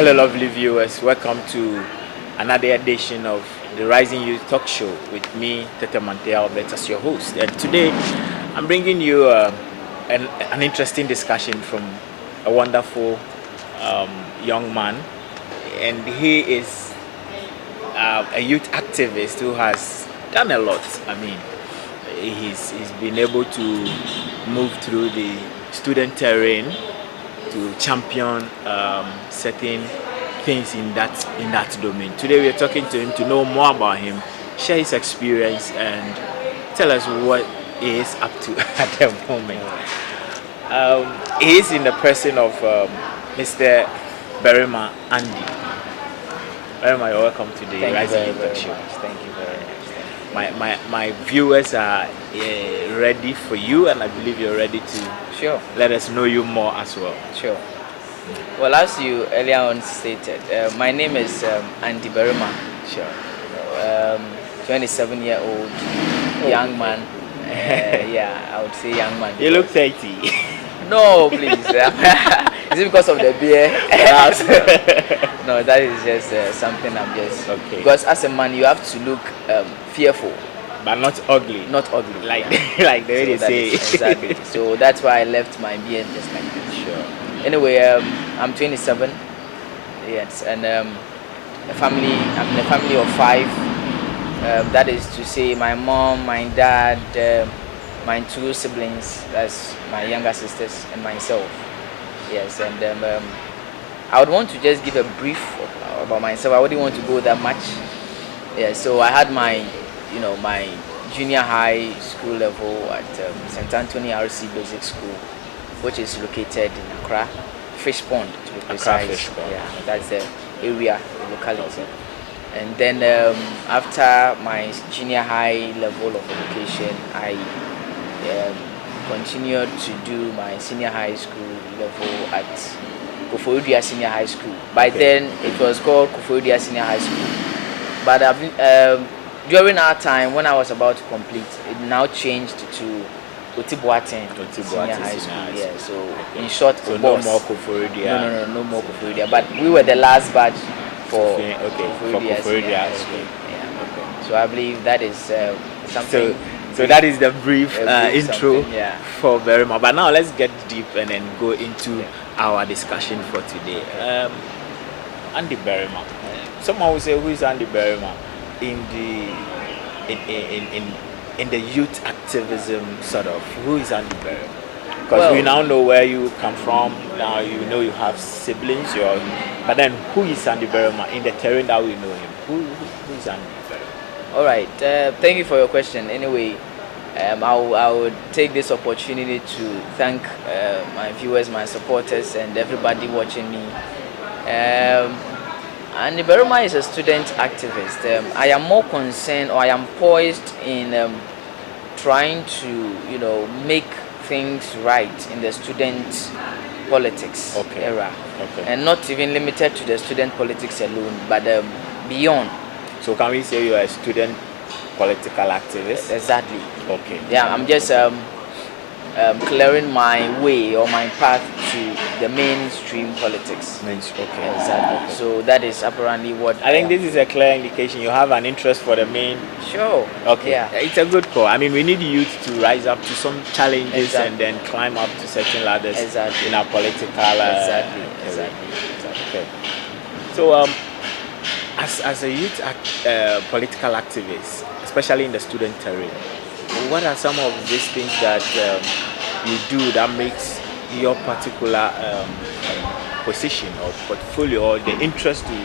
Hello, lovely viewers. Welcome to another edition of the Rising Youth Talk Show with me, Tete Mante Albert, as your host. And today, I'm bringing you an interesting discussion from a wonderful young man, and he is a youth activist who has done a lot. I mean, he's been able to move through the student terrain to champion certain things in that domain. Today we are talking to him to know more about him, share his experience, and tell us what he is up to at the moment. He is in the person of Mr. Berimah Andy. Berimah, you're welcome to the Rising Youth Talk Show. Thank you very much. My viewers are ready for you, and I believe you're ready to let us know you more as well. Sure. Well, as you earlier on stated, my name is Andy Berimah. Sure. 27-year-old young man. Yeah, I would say young man. You look 30. No, please. Is it because of the beer? No, that is just something I'm just. Okay. Because as a man, you have to look fearful, but not ugly. Not ugly. Like like the way they say. Exactly. So that's why I left my beard just like this. Sure. Anyway, I'm 27. Yes, and I'm in a family of 5. That is to say, my mom, my dad, my 2 siblings. That's my younger sisters and myself. Yes, and I would want to just give a brief about myself. I wouldn't want to go that much. Yeah, so I had my junior high school level at St. Anthony RC Basic School, which is located in Accra, Fish Pond to be precise. Fish Pond. Yeah, that's the area, the locality. And then after my junior high level of education, I continued to do my senior high school level at Koforidua Senior High School. By then, it was called Koforidua Senior High School. But during our time, when I was about to complete, it now changed to Otibuaten Senior High School. Yeah, so in short, so no more Koforidua. No more Koforidua. But we were the last batch for Koforidua. Yeah. Okay. So I believe that is something. So that is the brief intro for Berimah. But now let's get deep and then go into our discussion for today. Andy Berimah. Someone will say, who is Andy Berimah in the youth activism sort of? Who is Andy Berimah? Because we now know where you come from. Now you know you have siblings. But then who is Andy Berimah in the terrain that we know him? Who is Andy Berimah? All right. Thank you for your question. Anyway, I would take this opportunity to thank my viewers, my supporters, and everybody watching me. Andy Berimah is a student activist. I am more concerned, or I am poised in trying to, make things right in the student politics era, and not even limited to the student politics alone, but beyond. So can we say you are a student political activist? Exactly. Okay. Yeah, I'm just clearing my way or my path to the mainstream politics. Okay. Exactly. Okay. So that is apparently what I think this is a clear indication you have an interest for the main. Sure. Okay. Yeah. It's a good call. I mean, we need youth to rise up to some challenges and then climb up to certain ladders in our political. Exactly. Okay. So as a youth political activist, especially in the student terrain, what are some of these things that you do that makes your particular position or portfolio or the interest to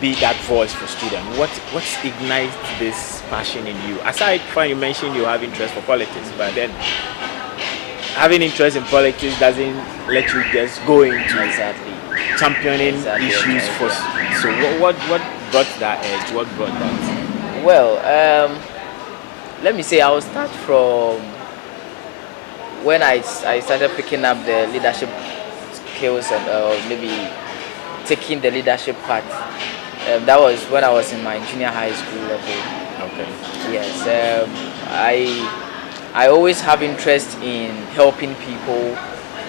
be that voice for students? What ignites this passion in you? Aside from you mentioned you have interest for politics, but then having interest in politics doesn't let you just go into championing issues for. So what brought that edge? What brought that? Well, let me say I'll start from when I started picking up the leadership skills and maybe taking the leadership part. That was when I was in my junior high school level. Okay. Yes. I always have interest in helping people,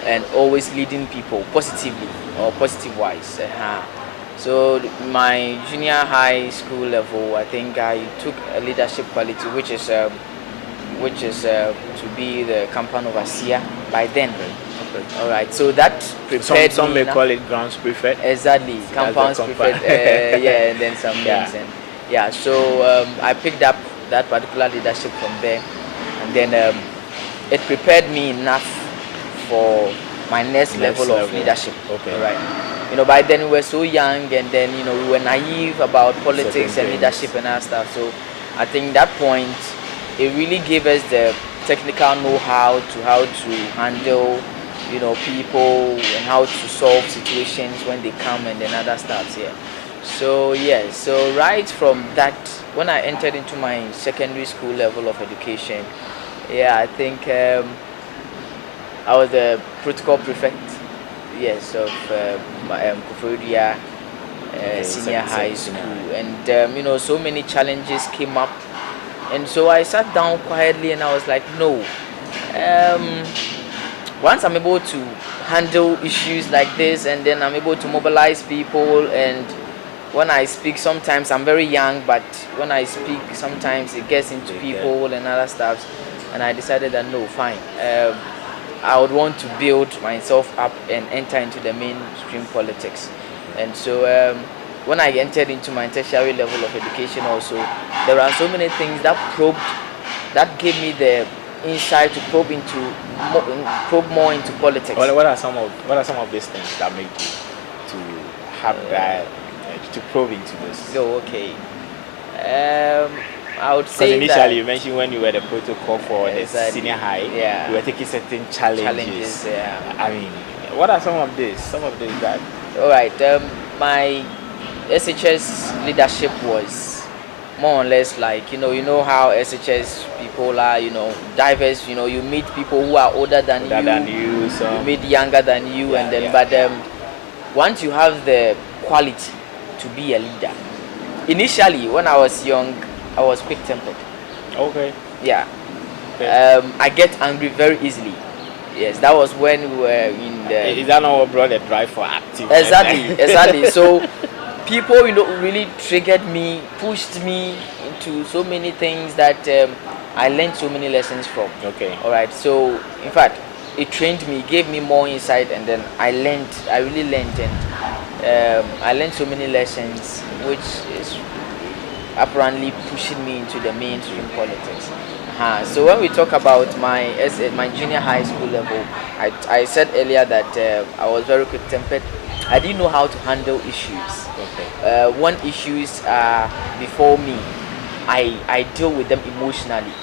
and always leading people positively or positive wise. So my junior high school level, I think I took a leadership quality, which is to be the campaign overseer by then. Okay. All right, so that prepared Some me may call it grounds prefect. exactly compounds prepared, yeah, and then some names and yeah. So I picked up that particular leadership from there, and then it prepared me enough for my next level of leadership. Okay. All right. By then we were so young, and then we were naive about politics and leadership and other stuff. So I think that point it really gave us the technical know-how to how to handle people and how to solve situations when they come and then other stuff. Yeah. So yeah, so right from that, when I entered into my secondary school level of education, yeah, I think I was the protocol prefect, yes, of Koforidua Senior High School, and so many challenges came up, and so I sat down quietly and I was like, no, once I'm able to handle issues like this, and then I'm able to mobilize people, and when I speak, sometimes I'm very young, but when I speak, sometimes it gets into people and other stuff, and I decided that no, fine. I would want to build myself up and enter into the mainstream politics. And so when I entered into my tertiary level of education also, there are so many things that gave me the insight to probe more into politics. What are some of these things that make you to have that to probe into this? Oh, okay. I would say because initially that you mentioned when you were the protocol for the senior high, you were taking certain challenges. Yeah. I mean, what are some of these? Some of these that. All right. My SHS leadership was more or less like you know how SHS people are, diverse. You meet people who are older than you, you meet younger than you, and then but once you have the quality to be a leader. Initially, when I was young, I was quick-tempered. Okay. Yeah. Okay. I get angry very easily. Yes, that was when we were in the. Is that not what brought the drive for active? Exactly. So people, really triggered me, pushed me into so many things that I learned so many lessons from. Okay. All right. So in fact, it trained me, gave me more insight, and then I really learned, and I learned so many lessons, which is apparently pushing me into the mainstream politics. So when we talk about my junior high school level, I said earlier that I was very quick-tempered. I didn't know how to handle issues. Okay. When issues are before me, I deal with them emotionally.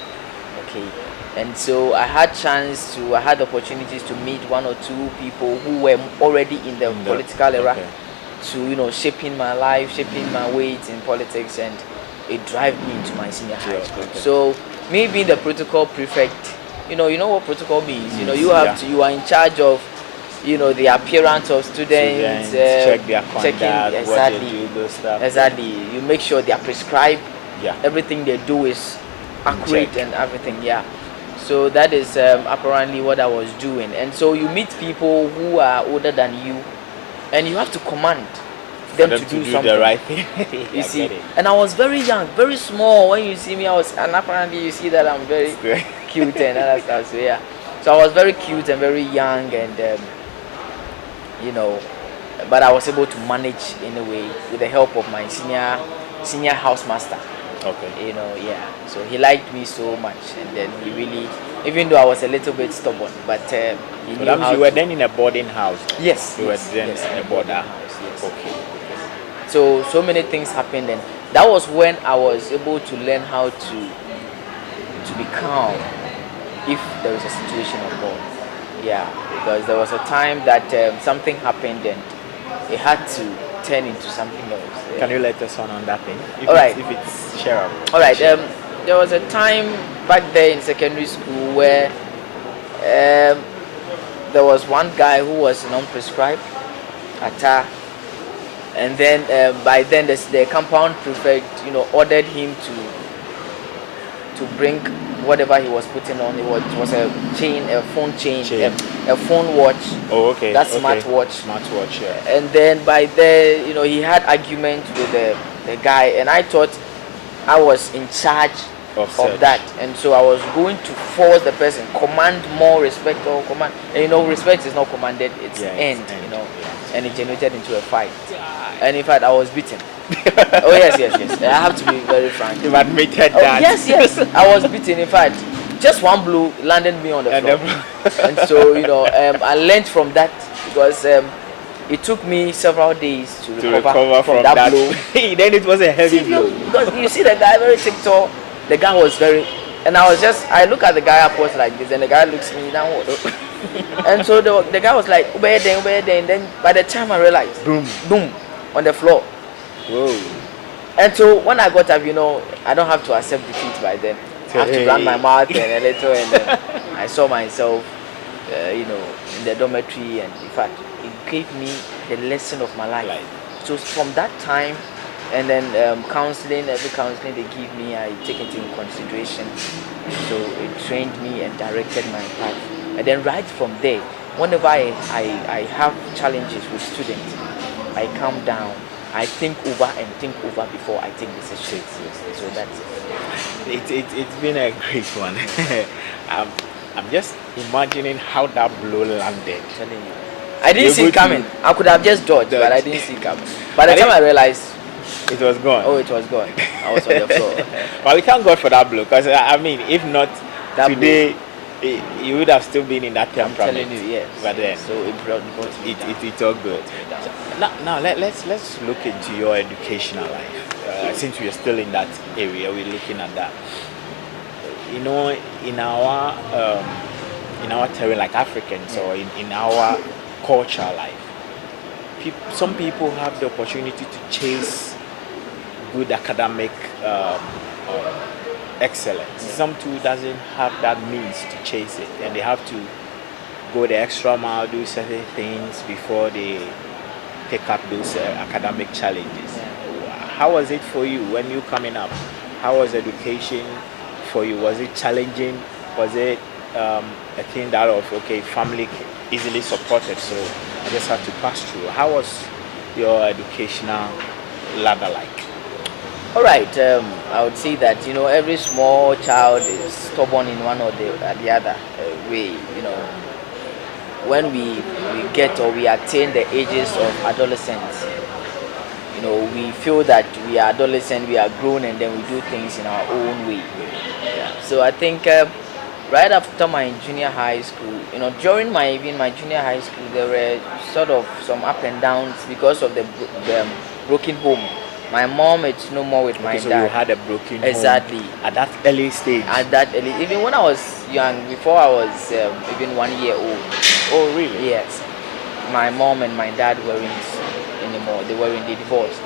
Okay. And so I had opportunities to meet one or two people who were already in the political era, to shaping my life, shaping my ways in politics, and it drive me into my senior high school. Okay. So me being the protocol prefect, you know what protocol means. You are in charge of the appearance of students, check their conduct, exactly, what they do, those stuff. Exactly. You make sure they are prescribed. Yeah. Everything they do is accurate and everything. Yeah. So that is apparently what I was doing. And so you meet people who are older than you, and you have to command them to do something. The right thing. You see, and I was very young, very small. When you see me, and apparently you see that I'm very cute and other stuff. So yeah, so I was very cute and very young, and but I was able to manage in a way with the help of my senior housemaster. Okay. So he liked me so much, and then he really, even though I was a little bit stubborn, but he knew how. You were then in a boarding house. Yes. You were then in a boarding house. Yes. Okay. So many things happened, and that was when I was able to learn how to be calm if there is a situation on board. Yeah, because there was a time that something happened and it had to turn into something else. Yeah. Can you let us on that thing? If it's shareable. All right. There was a time back there in secondary school where there was one guy who was non-prescribed, and then by then the compound prefect, ordered him to bring whatever he was putting on. It was a chain, a phone chain, Chain. a phone watch. Oh, okay. That okay. smartwatch. Smartwatch, yeah. And then by there, he had argument with the guy, and I thought I was in charge of that, and so I was going to force the person, command more respect or command. And respect is not commanded; it's end. And it generated into a fight. And in fact, I was beaten. Oh yes. I have to be very frank. You've admitted that. Yes. I was beaten. In fact, just one blow landed me on the floor. And so I learned from that because it took me several days to recover from that blow. Then it was a heavy blow. Because you see the guy very TikTok. The guy was very, and I look at the guy upwards like this, and the guy looks me downwards. And so the guy was like, where then? And then by the time I realized, boom, on the floor. Whoa. And so when I got up, I don't have to accept defeat by then. I have to run my mouth and a little, and then I saw myself, in the dormitory, and in fact, it gave me the lesson of my life. So from that time, and then every counseling they give me, I take it into consideration. So it trained me and directed my path. And then right from there, whenever I have challenges with students, I calm down. I think over before I take decisions. So that's it. It's been a great one. I'm just imagining how that blow landed. I'm telling you. I didn't see it coming. I could have just dodged, but I didn't see it coming. By the time I realized, it was gone. Oh, it was gone. I was on the floor. Well, we thank God for that blow, because if not that today, you would have still been in that temperament. I'm telling you, yes. But then, so it brought it's all good. So now let's look into your educational life. Since we are still in that area, we're looking at that. In our terrain, like Africans, or in our culture life, some people have the opportunity to chase good academic excellence. Some too doesn't have that means to chase it, and they have to go the extra mile, do certain things before they take up those academic challenges. How was it for you when you coming up? How was education for you? Was it challenging? Was it a thing that family easily supported, so I just have to pass through? How was your educational ladder like? All right, I would say that every small child is stubborn in one or the other way. When we get or we attain the ages of adolescence, we feel that we are adolescent, we are grown, and then we do things in our own way. Yeah. So I think right after my junior high school, during my junior high school, there were sort of some up and downs because of the broken home. My mom is no more with my dad. So you had a broken exactly home at that early stage. Even when I was young, before I was even 1 year old. Oh really? Yes. My mom and my dad weren't anymore. They divorced.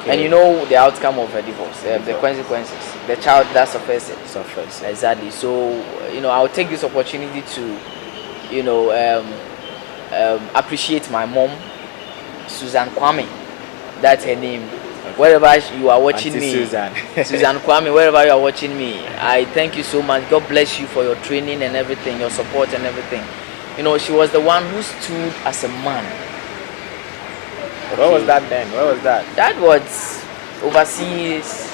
Okay. And the outcome of a divorce, the consequences. The child that suffers it. Suffers. Exactly. So I'll take this opportunity to appreciate my mom, Susan Kwame. That's her name. Wherever you are watching Auntie me, Susan. Susan Kwame, wherever you are watching me, I thank you so much. God bless you for your training and everything, your support and everything. She was the one who stood as a man. Okay. What was that then? What was that? That was overseas.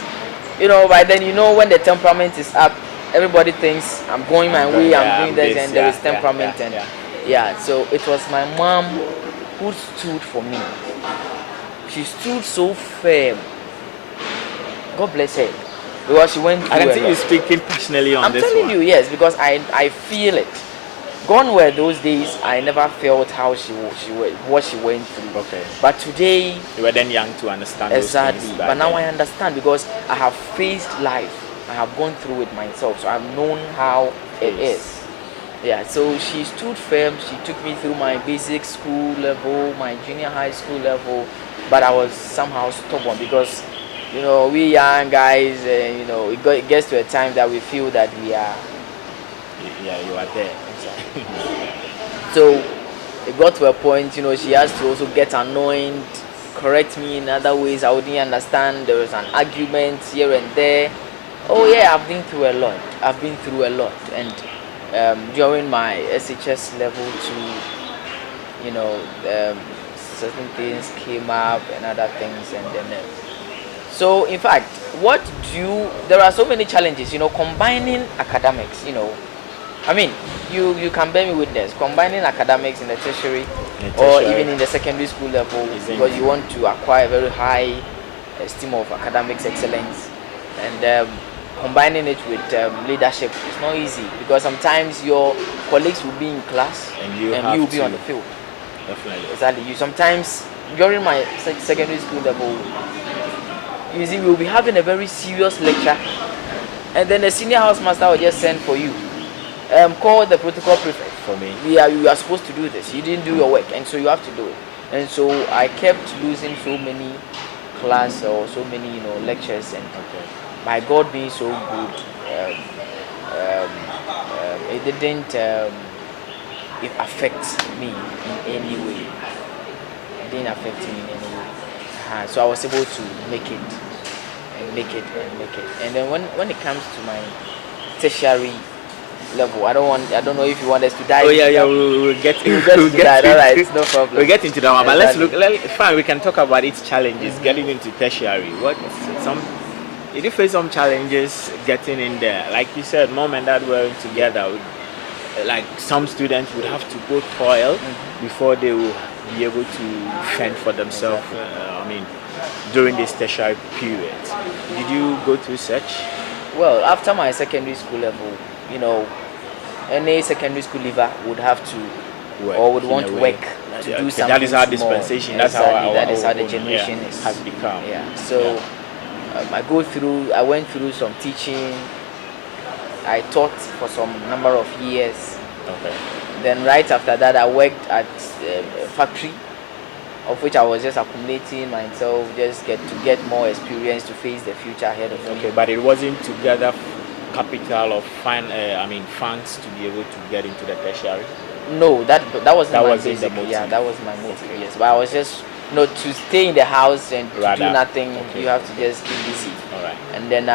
By then, when the temperament is up, everybody thinks I'm going my way, I'm doing this, and there is temperament. So it was my mom who stood for me. She stood so firm. God bless her. Because she went through. I can see you speaking passionately on this one. I'm telling you, yes, because I feel it. Gone were those days I never felt what she went through. Okay. But today you were then young to understand exactly. Those things. But now I understand because I have faced life. I have gone through it myself. So I've known how it is. Yeah, so she stood firm. She took me through my basic school level, my junior high school level, but I was somehow stubborn because, we young guys, it gets to a time that we feel that we are. Yeah, you are there. Exactly. So it got to a point, she has to also get annoyed, correct me in other ways I wouldn't understand. There was an argument here and there. Oh yeah, I've been through a lot. I've been through a lot, and during my SHS level two, you know, certain things came up and other things, and then so in fact, what do you? There are so many challenges, combining academics. I mean, you can bear me witness combining academics in the tertiary In the or tertiary, even in the secondary school level isn't because you want to acquire very high esteem of academics excellence, and combining it with leadership is not easy because sometimes your colleagues will be in class and you and you will have be to on the field. definitely. Exactly. You sometimes during my secondary school level, you see, we'll be having a very serious lecture, and then the senior housemaster will just send for you. Call the protocol prefect. For me, You are supposed to do this. You didn't do your work, and so you have to do it. And so I kept losing so many class or so many lectures, and okay. by God being so good, it didn't it affect me in any way. It didn't affect me in any way. So I was able to make it and make it and make it. And then when it comes to my tertiary level, I don't know if you want us to dive Oh into yeah, yeah. that. We'll get We'll get we'll into get that. All right, into no problem. we'll get into that one. But let's Exactly. look. Fine, we can talk about its challenges. Getting into tertiary. What some? Did you face some challenges getting in there? Like you said, mom and dad were together. Like some students would have to go toil before they will be able to fend for themselves. Exactly. I mean, during this tertiary period, did you go through such? Well, after my secondary school level, you know, any secondary school leaver would have to Work or would in want a to way. work to Yeah, do okay, something that is our small. dispensation. That's how Exactly. That is how our the own, generation is. has become. Yeah. So I went through some teaching. I taught for some number of years. Okay. Then right after that, I worked at a factory, of which I was just accumulating myself, just get more experience to face the future ahead of me. Okay, but it wasn't to gather capital or funds to be able to get into the tertiary. No, that wasn't That my wasn't the basic. Yeah, motive. that was my motive. Okay. Yes, but I was just to stay in the house and to do Rather, nothing. okay. You have to just keep busy. All right. And then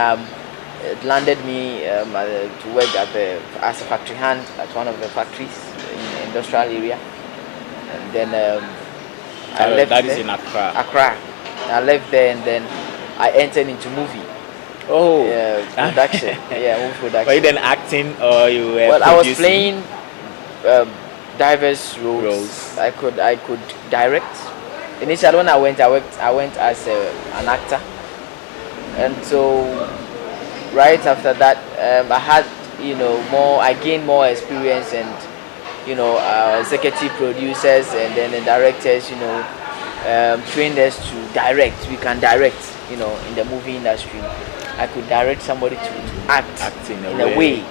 it landed me to work as a factory hand at one of the factories in the industrial area. And then I left That is there. in Accra. Accra. I left there and then I entered into movie Oh. production. Yeah, movie production. Were you then acting or you were Well, I was producing? playing diverse roles. Roles. I could direct. Initially, when I went as an actor, and so right after that, I had more. I gained more experience, and executive producers and then the directors, trained us to direct. We can direct, in the movie industry. I could direct somebody to act in a way,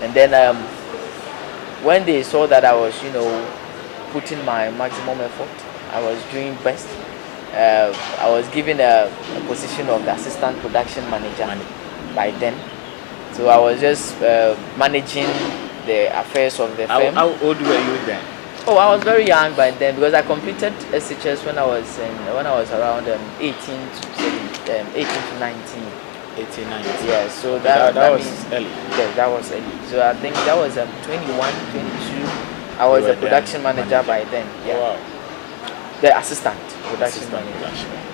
and then when they saw that I was, putting my maximum effort, I was doing best. I was given a position of the assistant production manager by then. So I was just managing the affairs of the firm. How old were you then? Oh, I was very young by then because I completed SHS when I was around 18 to 19. 18, 19. Yeah, so that was means, early. Yeah, that was early. So I think that was 21, 22. I was a production manager by then. Yeah. Wow. The assistant production manager.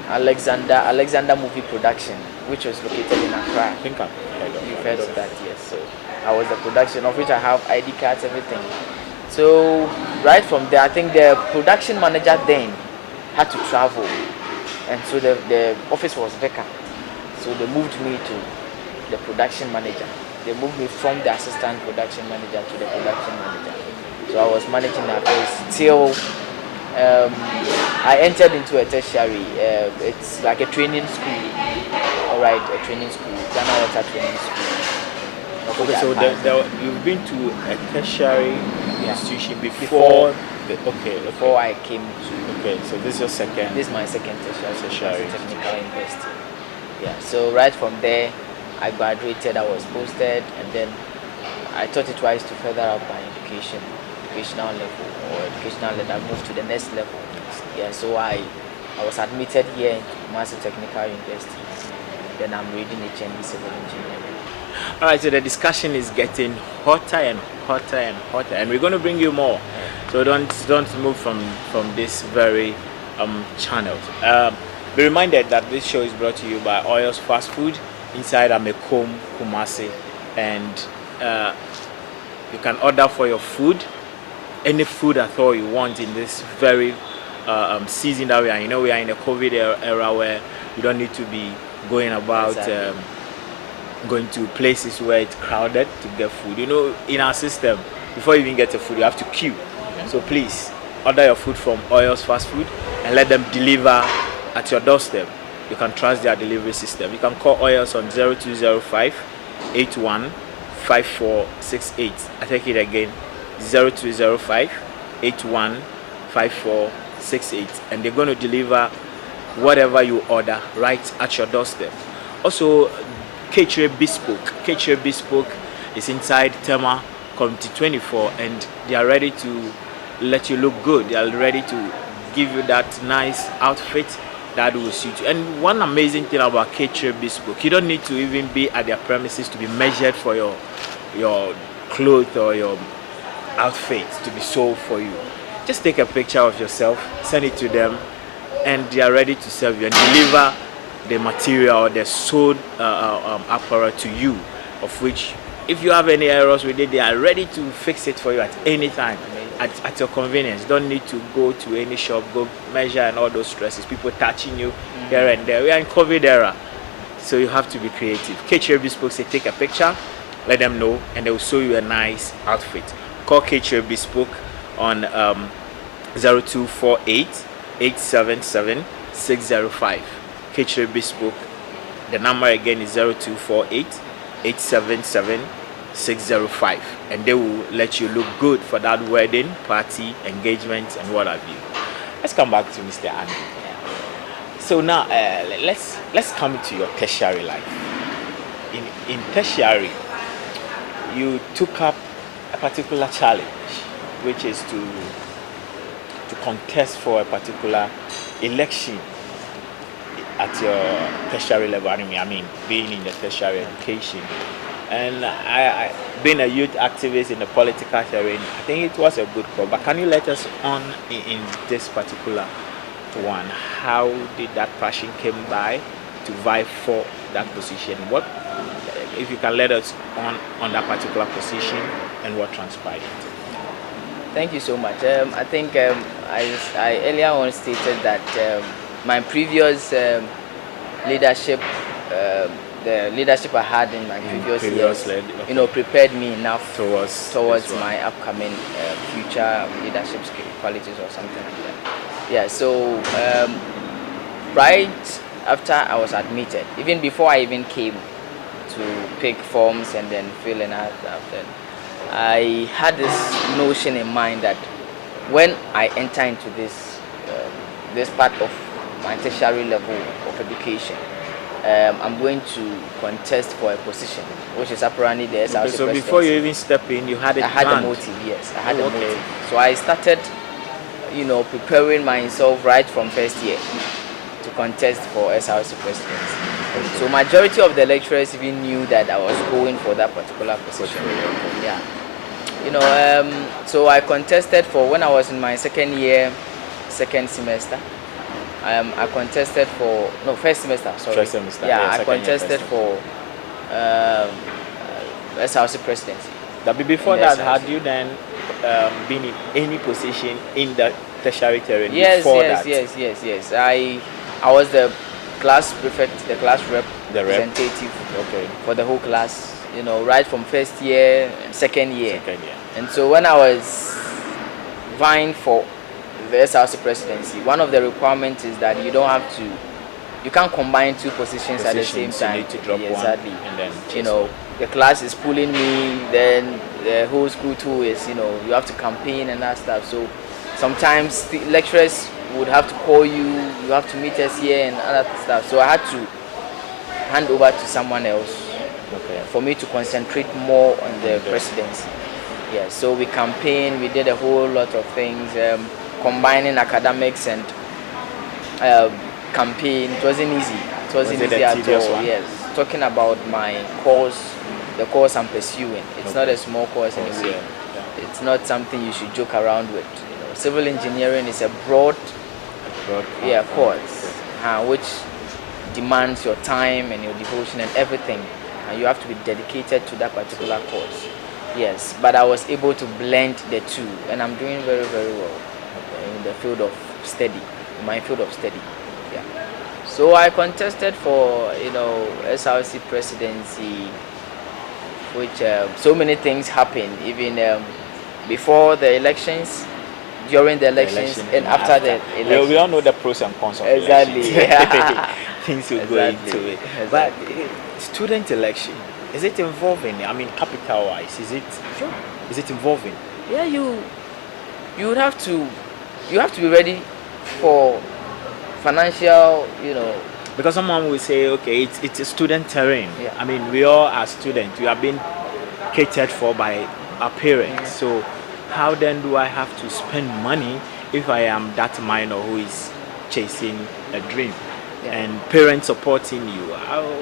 Alexander Movie Production, which was located in Accra. I think I've heard of You've that. heard of that, yes. So I was the production of which I have ID cards, everything. So right from there, I think the production manager then had to travel, and so the office was vacant. So they moved me to the production manager. They moved me from the assistant production manager to the production manager. So I was managing the affairs till I entered into a tertiary. It's like a training school. All right, a training school, Ghana Water Training School. Okay, so you've been to a tertiary institution before I came to. Okay, so this is your second. This is my second tertiary technical institution. university. Yeah, so right from there, I graduated. I was posted, and then I thought it twice to further up my educational level or educational level. I moved to the next level. Yeah, so I was admitted here into Master Technical University. then I'm reading HND Civil Engineering. All right, so the discussion is getting hotter and hotter and hotter, and we're going to bring you more. So don't move from this very channel. Be reminded that this show is brought to you by Oils Fast Food inside Amekom, Kumasi, and you can order for your food, any food at all you want in this very season that we are. You know, we are in a COVID era where you don't need to be going about. Exactly. Going to places where it's crowded to get food. You know, in our system, before you even get the food, you have to queue. So please order your food from Oils Fast Food and let them deliver at your doorstep. You can trust their delivery system. You can call Oils on 0205 81 5468. I take it again, 0205 81 5468, and they're going to deliver whatever you order right at your doorstep. Also, Catering Bespoke. Catering Bespoke is inside Tema Committee 24, and they are ready to let you look good. They are ready to give you that nice outfit that will suit you. And one amazing thing about Catering Bespoke, you don't need to even be at their premises to be measured for your clothes or your outfit to be sold for you. Just take a picture of yourself, send it to them, and they are ready to serve you and deliver the material or the sold apparel to you, of which if you have any errors with it, they are ready to fix it for you at any time, at your convenience. Don't need to go to any shop, go measure and all those stresses, people touching you here and there. We are in COVID era, so you have to be creative. Catering Bespoke say take a picture, let them know, and they will show you a nice outfit. Call Catering Bespoke on 0248 877 605. Catering Bespoke. The number again is 0248 877 605, and they will let you look good for that wedding, party, engagement, and what have you. Let's come back to Mr. Andy. So now let's come to your tertiary life. In tertiary, you took up a particular challenge, which is to contest for a particular election at your tertiary level. I mean, being in the tertiary education, and I being a youth activist in the political terrain, I think it was a good call. But can you let us on in this particular one? How did that passion came by to vie for that position? What, if you can let us on that particular position and what transpired? Thank you so much. I think I earlier on stated that my previous leadership, the leadership I had in my previous years, okay, prepared me enough towards my upcoming future leadership qualities or something like that. Yeah. So right after I was admitted, even before I even came to pick forms and then fill in after, I had this notion in mind that when I enter into this part of my tertiary level of education, I'm going to contest for a position, which is apparently the SRC presidency. So before you even step in, you had it I had planned. a motive, yes. I had a motive. So I started, preparing myself right from first year to contest for SRC presidency. Okay. So majority of the lecturers even knew that I was going for that particular position. Okay. Yeah. So I contested for, when I was in my second year, second semester. I contested for, first semester, sorry. First semester. Yeah, I contested for SRC presidency. But before that, had you then been in any position in the tertiary terrain before that? Yes. I was the class prefect, the class representative for the whole class, right from first year and second year. And so when I was vying for the SRC presidency, one of the requirements is that you can't combine two positions at the same time. You need to drop one and then the class is pulling me, then the whole school too is, you have to campaign and that stuff. So sometimes the lecturers would have to call you, you have to meet us here and other stuff. So I had to hand over to someone else for me to concentrate more on the presidency. Yeah, so we campaigned, we did a whole lot of things, combining academics and campaign. It wasn't easy. It wasn't it easy a at tedious all. one? Yes, talking about my course, the course I'm pursuing. It's not Okay. a small course anyway. Yeah. It's not something you should joke around with. Civil engineering is a broad, course, which demands your time and your devotion and everything, and you have to be dedicated to that particular course. Yes, but I was able to blend the two, and I'm doing very, very well in the field of study, in my field of study. Yeah. So I contested for SRC presidency, which so many things happened, even before the elections, during the elections, and after the elections. We all know the pros and cons of Exactly. elections. Things will go Exactly. into it. Exactly. But student election, is it involving? I mean, capital-wise, is it? Sure. Is it involving? Yeah, you would have to be ready for financial, Because someone will say, okay, it's a student terrain. Yeah. I mean, we all are students. We are being catered for by our parents. So how then do I have to spend money if I am that minor who is chasing a dream? Yeah. And parents supporting you?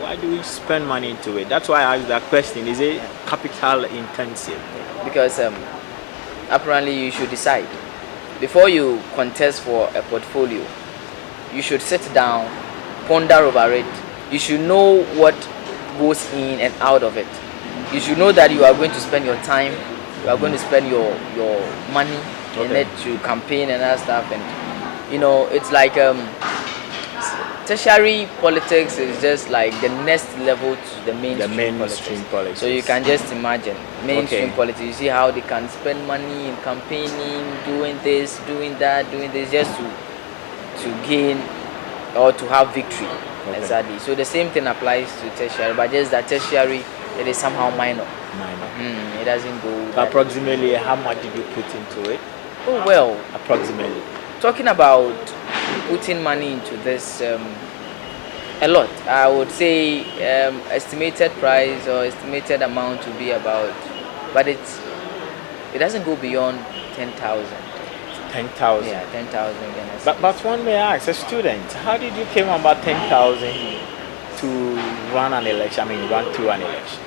Why do we spend money into it? That's why I asked that question. Is it capital intensive? Because apparently you should decide before you contest for a portfolio. You should sit down, ponder over it. You should know what goes in and out of it. You should know that you are going to spend your time, you are going to spend your money in it to campaign and other stuff. And it's like tertiary politics is just like the next level to the mainstream politics. So you can just imagine mainstream politics. You see how they can spend money in campaigning, doing this, doing that, doing this, just to gain or to have victory. Exactly. So the same thing applies to tertiary, but just that tertiary, it is somehow minor. It doesn't go. Approximately, how much did you put into it? Oh well. Approximately. Talking about putting money into this, a lot. I would say estimated price or estimated amount to be about, but it doesn't go beyond 10,000. 10,000. Yeah, 10,000. But one may ask, a student, how did you came about 10,000 to run an election? I mean, run through an election.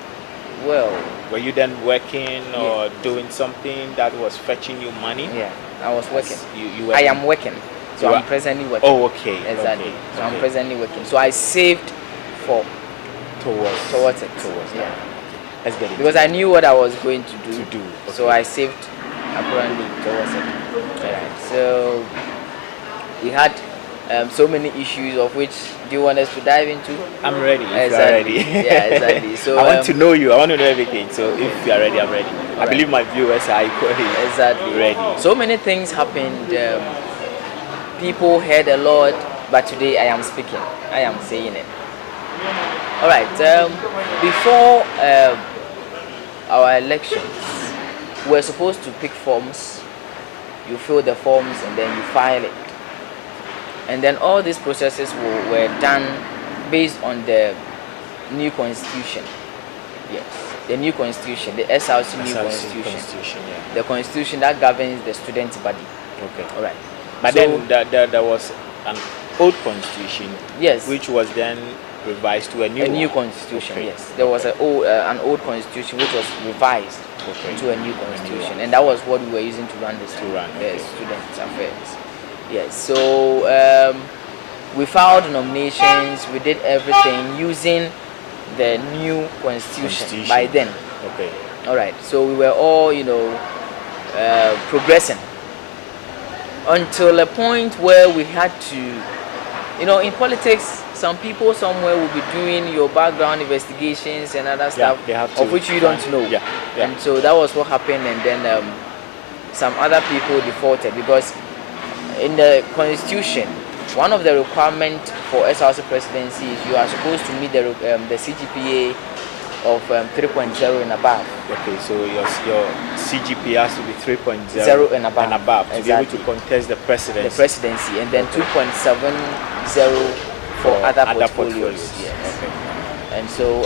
Well, were you then working or doing something that was fetching you money? Yeah, I was working. You I am working. So I'm presently working. Oh, okay. Exactly. So I'm presently working. So I saved for towards it. Yeah. Let's get it. Because I knew what I was going to do. Okay. So I saved apparently towards it. Right. So we had so many issues, of which do you want us to dive into? I'm ready. If Exactly. you are ready. Yeah, exactly. So I want to know you. I want to know everything. So if you are ready, I'm ready. I believe my viewers are equally ready. So many things happened. People heard a lot, but today I am speaking. I am saying it. All right. Before our elections, we're supposed to pick forms. You fill the forms and then you file it. And then all these processes were done based on the new constitution. Yes, the new constitution, the SRC new constitution. Yeah. The constitution that governs the student body. Okay. All right. But so, then there was an old constitution. Yes. Which was then revised to a new constitution. Okay. Yes. There was an old constitution which was revised to a new constitution, and that was what we were using to run the student affairs. Yes. So we filed nominations. We did everything using the new constitution by then. Okay. All right. So we were all, progressing until a point where we had to, in politics, some people somewhere will be doing your background investigations and other stuff of which you don't know. Yeah. And so that was what happened, and then some other people defaulted because in the constitution, one of the requirements for SRC presidency is you are supposed to meet the CGPA of 3.0 and above. Okay, so your CGPA has to be 3.0 and above to be able to contest the presidency. And then 2.70 for other portfolios. Yes. Okay. And so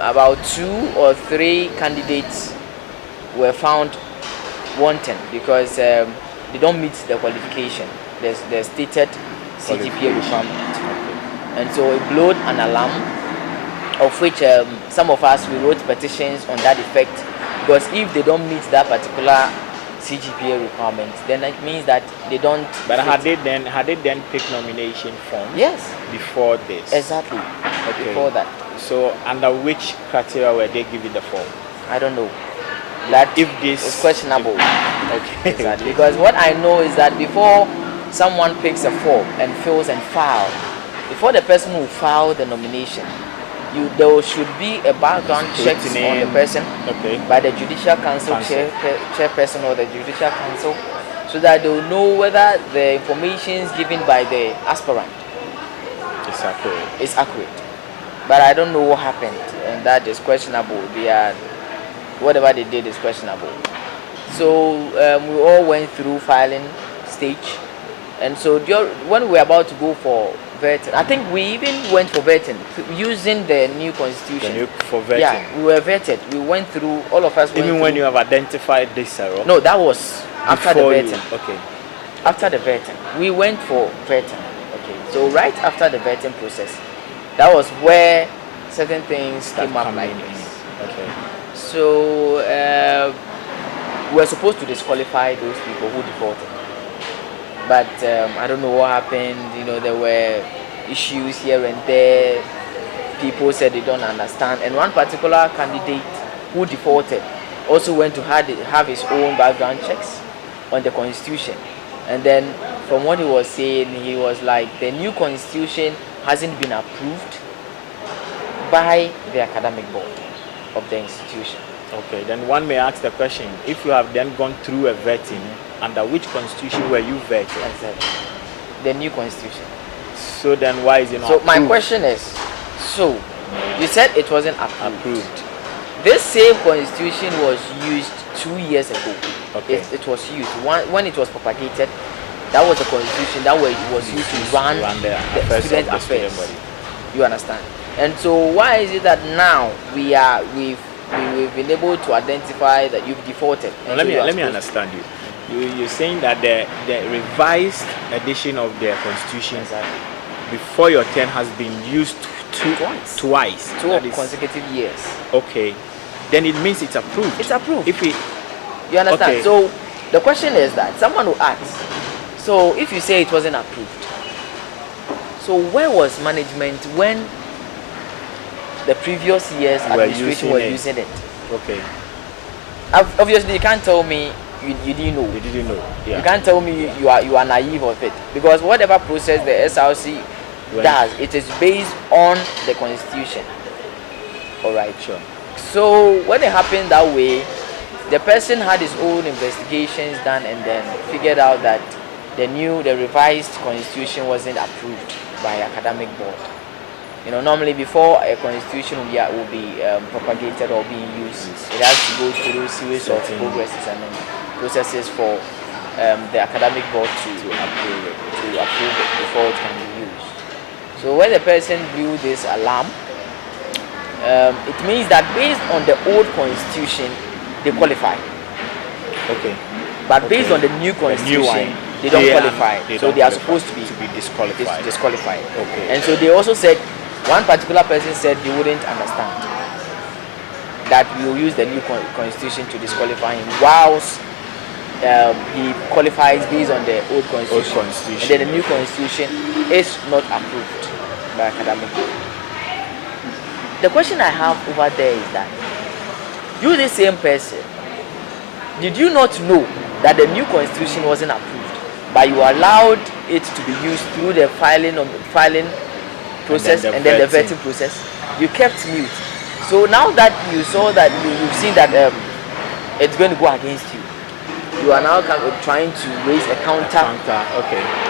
about 2 or 3 candidates were found wanting because they don't meet the qualification. The stated CGPA requirement. and so it blew an alarm, of which some of us we wrote petitions on that effect, because if they don't meet that particular CGPA requirement, then it means that they don't. But had they then picked nomination forms? Yes. Before this. Exactly. Okay. Before that. So under which criteria were they given the form? I don't know. That if this is questionable. Okay. Exactly. Because what I know is that before someone picks a form and fills and files, before the person will file the nomination, there should be a background check on the person by the Judicial Council chairperson or the Judicial Council, so that they will know whether the information given by the aspirant is accurate. But I don't know what happened, and that is questionable. Whatever they did is questionable. So we all went through filing stage, and so when we were about to go for vetting, I think we even went for vetting using the new constitution. For vetting? Yeah, we were vetted. We went through, all of us went even when you have identified this error? No, that was after the vetting. Okay. After the vetting. We went for vetting. Okay. So right after the vetting process, that was where certain things came up like this. Okay. So we were supposed to disqualify those people who defaulted, but I don't know what happened. There were issues here and there. People said they don't understand, and one particular candidate who defaulted also went to have his own background checks on the constitution. And then from what he was saying, he was like, the new constitution hasn't been approved by the academic board of the institution. Okay, then one may ask the question, if you have then gone through a vetting, under which constitution were you vetted? Exactly. The new constitution. So then why is it not approved? So my question is, so you said it wasn't approved. This same constitution was used 2 years ago. Okay. It was used when it was propagated. That was the constitution that was used to run the student affairs. You understand? And so why is it that now we've been able to identify that you've defaulted? Now, let me understand you. You're saying that the revised edition of the constitution before your term has been used twice. 2 consecutive years. Okay. Then it means it's approved. It's approved. You understand? Okay. So the question is that someone will ask, so if you say it wasn't approved, so where was management when the previous year's administration were using it? Okay. Obviously, you can't tell me you didn't know. You didn't know. Yeah. You can't tell me you are naive of it, because whatever process the SRC does, it is based on the constitution. All right, sure. So when it happened that way, the person had his own investigations done and then figured out that the revised constitution wasn't approved by academic board. Normally before a constitution will be propagated or being used, it has to go through a series of progresses and processes for the academic board to approve it before it can be used. So when the person blew this alarm, it means that based on the old constitution, they qualify. Okay. But based on the new constitution, they don't qualify. So they are supposed to be disqualified. Okay. And so they also said, one particular person said he wouldn't understand that we will use the new constitution to disqualify him, whilst he qualifies based on the old constitution. And then the new constitution is not approved by academic board. The question I have over there is that you, the same person, did you not know that the new constitution wasn't approved, but you allowed it to be used through the filing process and then the vetting process? You kept mute. So now that you saw that you've seen that it's going to go against you, you are now trying to raise a counter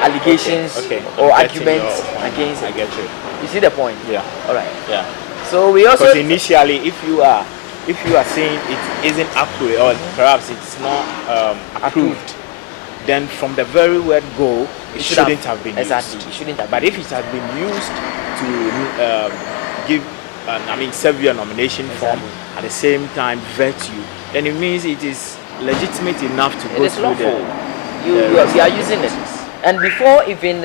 allegations or arguments against it. I get you. You see the point? Yeah. All right. Yeah. So we also, because initially, if you are saying it isn't accurate or perhaps it's not approved, then from the very word go, it shouldn't have been exactly. used. It shouldn't have. But if it has been used to serve you a nomination form, at the same time vet you, then it means it is legitimate enough to go through lawful. You are using it. And before even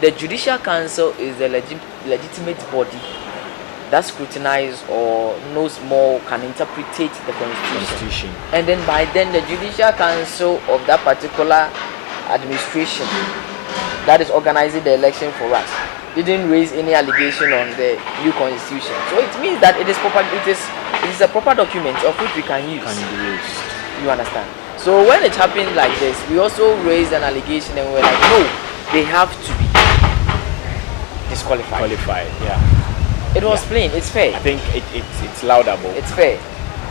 The Judicial Council is the legitimate body that scrutinizes or knows more, can interpret the constitution. And then by then the Judicial Council of that particular administration that is organizing the election for us didn't raise any allegation on the new constitution. So it means that it is a proper document of which we can use. You understand? So when it happened like this, we also raised an allegation and we were like, no, they have to be disqualified. It was plain, it's fair. I think it's laudable. It's fair.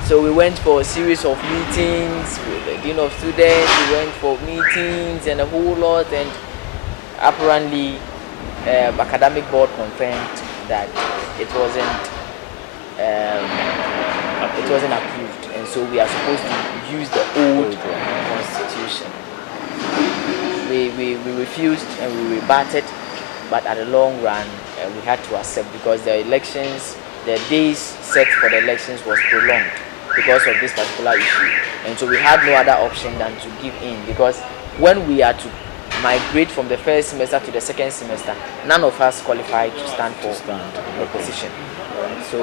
So we went for a series of meetings with the Dean of Students, we went for meetings and a whole lot, and apparently academic board confirmed that it wasn't approved, and so we are supposed to use the old constitution. We refused and we rebutted, but at the long run we had to accept because the days set for the elections was prolonged because of this particular issue, and so we had no other option than to give in, because when we are to migrate from the first semester to the second semester, none of us qualified to stand for the position. So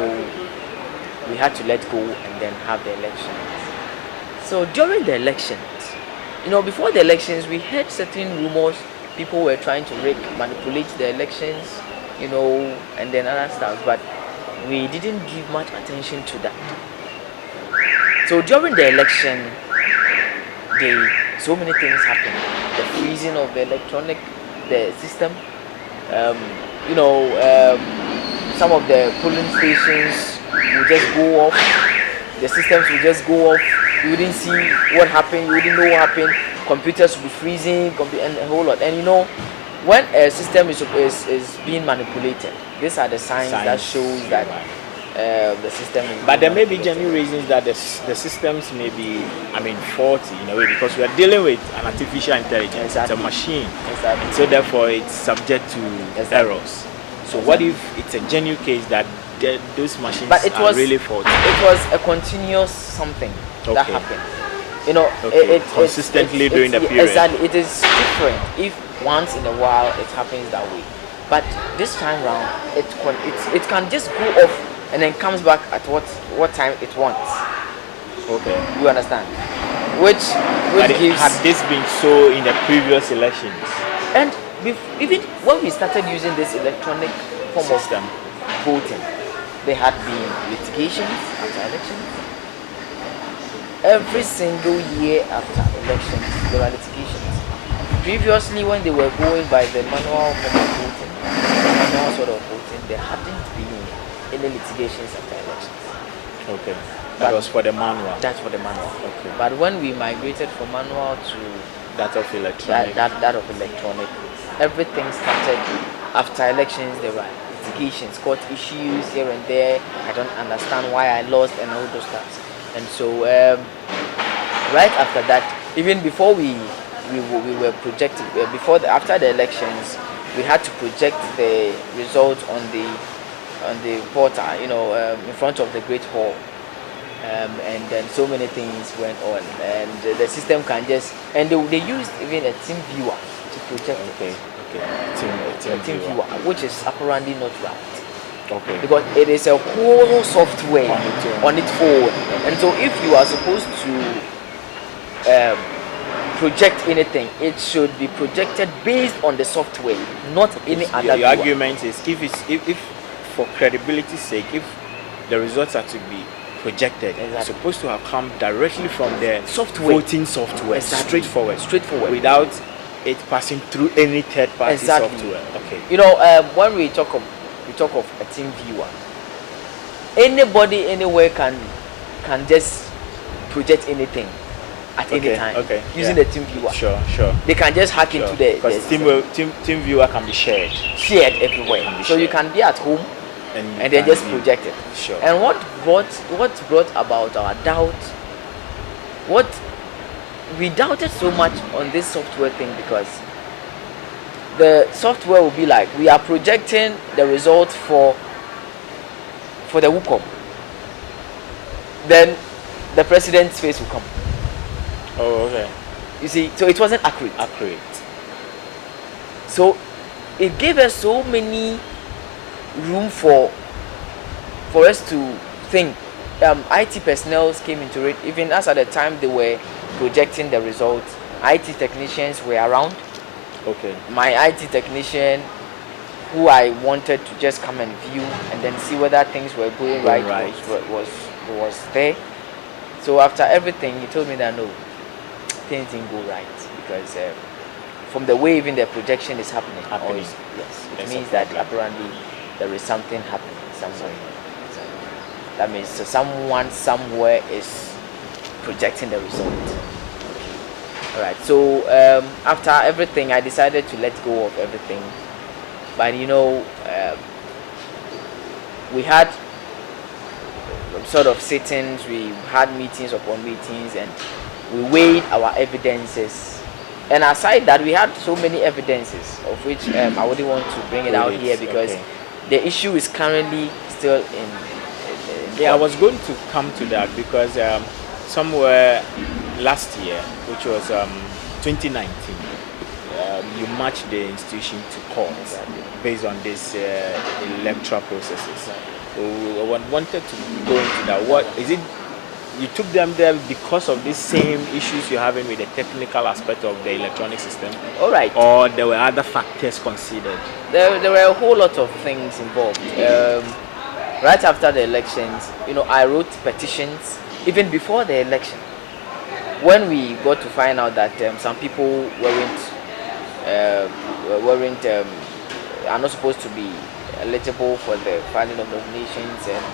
we had to let go and then have the election. So during the elections, before the elections, we heard certain rumors. People were trying to manipulate the elections, and then other stuff, but we didn't give much attention to that. So during the election day, so many things happened. The freezing of the system, some of the polling stations will just go off, the systems will just go off, you wouldn't see what happened, you wouldn't know what happened, computers will be freezing, and a whole lot. And when a system is being manipulated, these are the signs that shows that the system is. But there may be genuine reasons that the systems may be, faulty in a way, because we are dealing with an artificial intelligence. It's a machine. And so therefore it's subject to errors. So what if it's a genuine case that those machines are really faulty? It was a continuous something that happened. Consistently during the period. Exactly. It is different if once in a while it happens that way. But this time round, it can just go off and then comes back at what time it wants. Okay. You understand? Which gives. Had this been so in the previous elections? And even when we started using this electronic form of voting, there had been litigations after elections. Every single year after elections, there were litigations. Previously, when they were going by the manual form of voting, there hadn't been any litigations after elections. Okay. That was for the manual. That's for the manual. Okay. But when we migrated from manual to that of electronic, that of electronic, everything started after elections. There were litigations, court issues here and there. I don't understand why I lost and all those stuff. And so right after that, even before we were projecting, after the elections, we had to project the results on the portal, in front of the Great Hall. And then so many things went on, and the system can just, and they used even a team viewer to project it. A team viewer, which is apparently not right. Okay. Because it is a whole software on its own, and so if you are supposed to project anything, it should be projected based on the software, not any other. Your argument is if for credibility's sake, if the results are to be projected, it's supposed to have come directly from the voting software, straightforward, without it passing through any third-party software. Okay. When we talk of a team viewer, anybody anywhere can just project anything at any time using the team viewer. Sure. They can just hack into the because team viewer can be shared everywhere. So you can be at home and then just project it. Sure. And what brought about our doubt? What we doubted so much on this software thing, because the software will be like, we are projecting the result for the WUCOM. Then the president's face will come. Oh, okay. You see, so it wasn't accurate. Accurate. So it gave us so many room for us to think. IT personnel came into it, even as at the time they were projecting the results. IT technicians were around. Okay. My IT technician, who I wanted to just come and view and then see whether things were going right, was there. So after everything, he told me that no, things didn't go right because from the way even the projection is happening. Yes, it means that apparently there is something happening somewhere. So that means someone somewhere is projecting the result. Okay. All right. So after everything, I decided to let go of everything. But we had sort of sittings, we had meetings upon meetings, and we weighed our evidences. And aside that, we had so many evidences, of which I wouldn't want to bring it out here because the issue is currently still in yeah, I was going to come to that because somewhere last year, which was 2019, you marched the institution to court based on these electoral processes. So I wanted to go into that. What is it? You took them there because of these same issues you're having with the technical aspect of the electronic system? All right. Or there were other factors considered? There were a whole lot of things involved. Right after the elections, I wrote petitions even before the election. When we got to find out that some people are not supposed to be eligible for the filing of nominations and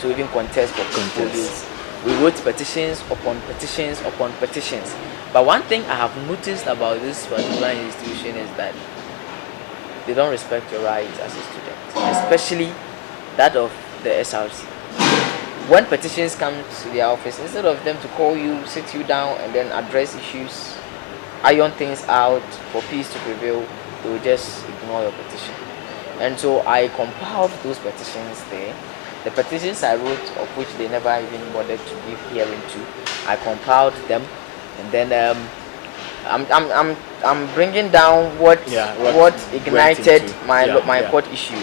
to even contest for portfolios, we wrote petitions upon petitions upon petitions. But one thing I have noticed about this particular institution is that they don't respect your rights as a student, especially that of the SRC. When petitions come to their office, instead of them to call you, sit you down, and then address issues, iron things out for peace to prevail, they will just ignore your petition. And so I compiled those petitions there. The petitions I wrote, of which they never even bothered to give hearing to, I compiled them, and then I'm bringing down what ignited my court issue.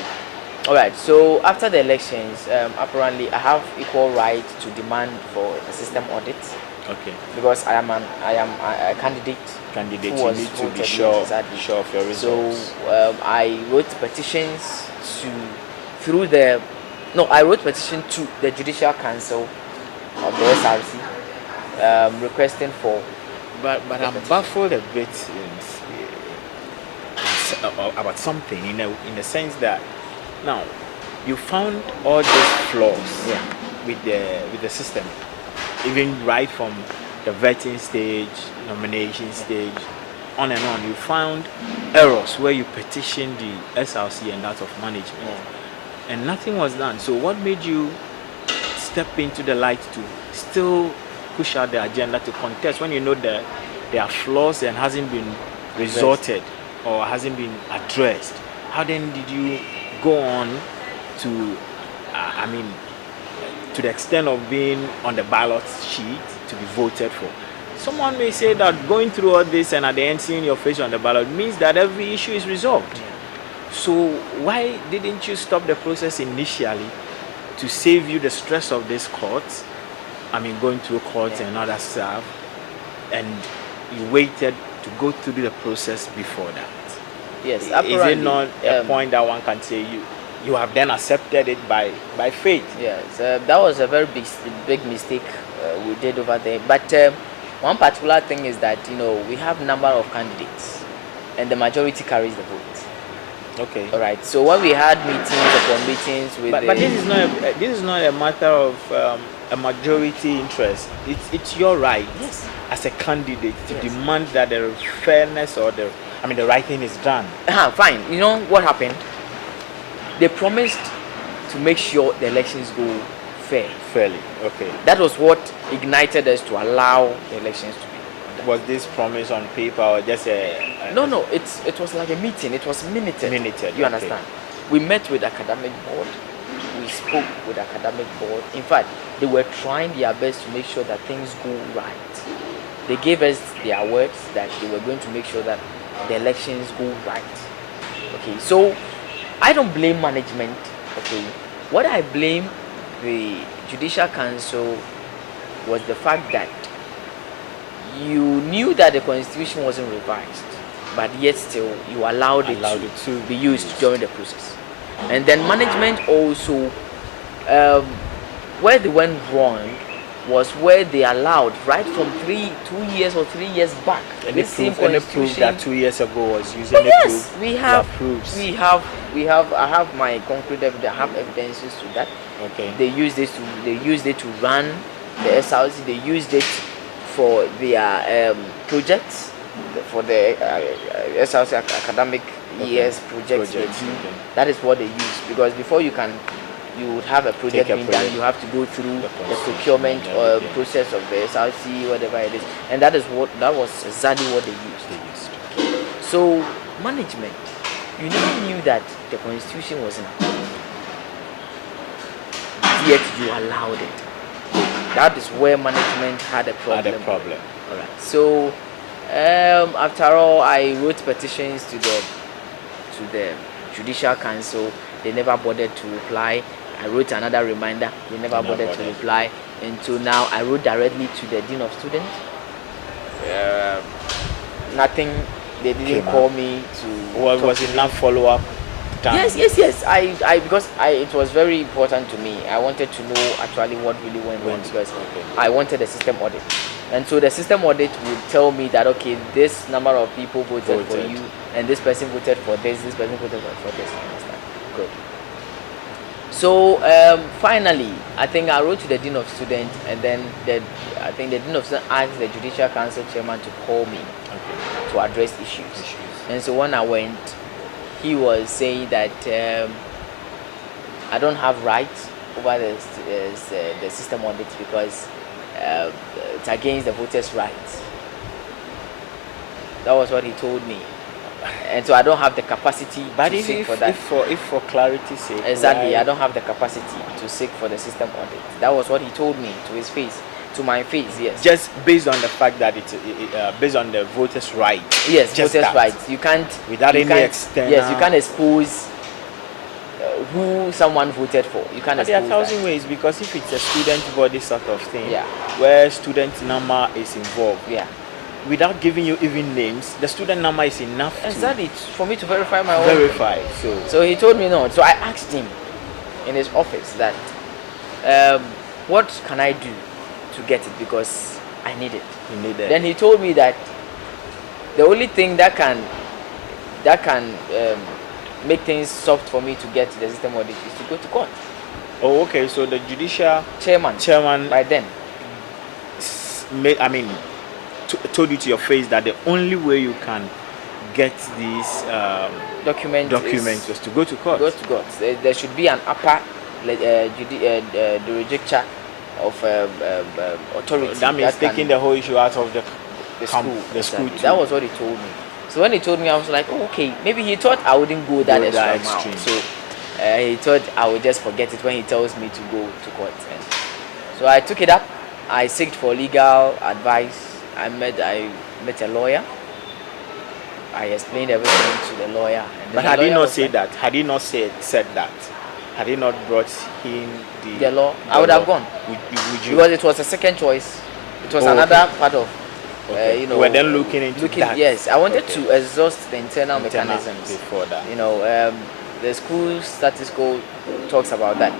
All right. So after the elections, apparently I have equal right to demand for a system audit. Okay. Because I am a candidate. You need to be sure of your results. So I wrote petitions I wrote petition to the Judicial Council of the SRC requesting for. But I'm baffled a bit about something in the sense that now you found all these flaws with the system, even right from the vetting stage, nomination stage, on and on. You found errors where you petitioned the SRC and that of management, and nothing was done. So what made you step into the light to still push out the agenda to contest when you know that there are flaws and hasn't been resorted or hasn't been addressed? How then did you go on to to the extent of being on the ballot sheet to be voted for? Someone may say that going through all this and at the end seeing your face on the ballot means that every issue is resolved. So why didn't you stop the process initially to save you the stress of this court? Going through courts and other stuff, and you waited to go through the process before that. Yes, is it not a point that one can say you have then accepted it by faith? Yes, that was a very big mistake we did over there. But one particular thing is that we have number of candidates, and the majority carries the vote. Okay. All right. So when we had meetings upon meetings with, but this is not a matter of a majority interest. It's your right as a candidate to demand that the fairness or the right thing is done. Fine. You know what happened? They promised to make sure the elections go fairly. Okay. That was what ignited us to allow the elections to be. Was this promise on paper or just No, it was like a meeting. It was minuted. You understand? We met with academic board. We spoke with academic board. In fact, they were trying their best to make sure that things go right. They gave us their words that they were going to make sure that the elections go right. Okay, so I don't blame management. Okay, what I blame the Judicial Council was the fact that you knew that the constitution wasn't revised, but yet still you allowed it to be used during the process. And then management also, um, where they went wrong was where they allowed right from 2 years or 3 years back. Any proof that 2 years ago was using Oh, yes, proof? we have proofs. we have I have my concrete evidence. I have evidences to that. Okay. They used it to run the SRC. They used it for their projects, for the SRC academic years projects. They do. Okay. That is what they use, because before you would have a project being done, you have to go through the procurement process of the SRC, whatever it is, and that was exactly what they used. So management, you never knew that the constitution wasn't, yet you allowed it. That is where management had a problem. All right. So after all, I wrote petitions to the Judicial Council. They never bothered to reply. I wrote another reminder. They never bothered to reply. Until now, I wrote directly to the Dean of Students. Nothing. They didn't call me to. Well, was enough follow-up time? Yes. I because it was very important to me. I wanted to know actually what really went wrong, because I wanted a system audit. And so the system audit would tell me that, okay, this number of people voted for you, and this person voted for this person voted for this. Understand? Good. So finally, I think I wrote to the Dean of Students, and then I think the Dean of Students asked the Judicial Council chairman to call me to address issues. And so when I went, he was saying that I don't have rights over the system audit, because it's against the voters' rights. That was what he told me. And so I don't have the capacity to seek for that. If for clarity's sake. Exactly, I don't have the capacity to seek for the system audit. That was what he told me to his face, to my face. Yes. Just based on the fact that it's based on the voters' rights. Yes, just voters' rights. You can't without any external. Yes, you can't expose who someone voted for. You can't. But there are 1,000 ways, because if it's a student body sort of thing, where student number is involved, without giving you even names, the student number is enough. Exactly, for me to verify my own. Verify. So he told me no. So I asked him in his office that, what can I do to get it, because I need it. You need it. Then he told me that the only thing that can make things soft for me to get the system audit is to go to court. Oh, okay. So the judicial chairman by then told you to your face that the only way you can get these documents was to go to court. Go to court. There should be an upper jurisdiction of authority. That means taking the whole issue out of the school. School. That was what he told me. So when he told me, I was like, oh, okay. Maybe he thought I wouldn't go that extra mile. So he thought I would just forget it when he tells me to go to court. And so I took it up. I sought for legal advice. I met a lawyer. I explained everything to the lawyer. And but had he not said that? Had he not said that? Had he not brought in the law? I would have gone. Would you? Because it was a second choice. It was another part of. You were then looking into that. Yes, I wanted to exhaust the internal mechanisms before that. The school status code talks about that.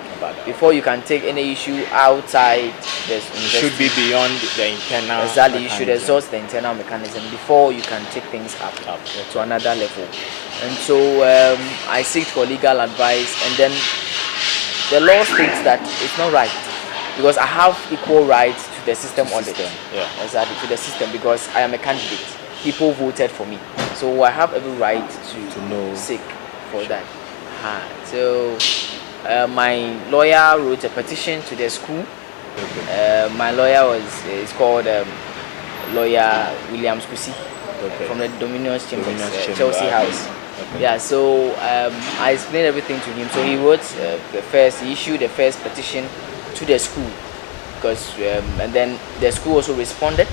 Before you can take any issue outside the should be beyond the internal. Exactly, you should exhaust the internal mechanism before you can take things up to another level. And so I sought for legal advice, and then the law states that it's not right, because I have equal rights to the system audit. Exactly, to the system, because I am a candidate. People voted for me, so I have every right to know, seek for that. So my lawyer wrote a petition to the school. My lawyer is called lawyer Williams Kusi from the Dominions Chambers, Chelsea House. So I explained everything to him. So he wrote he issued the first petition to the school, because and then the school also responded,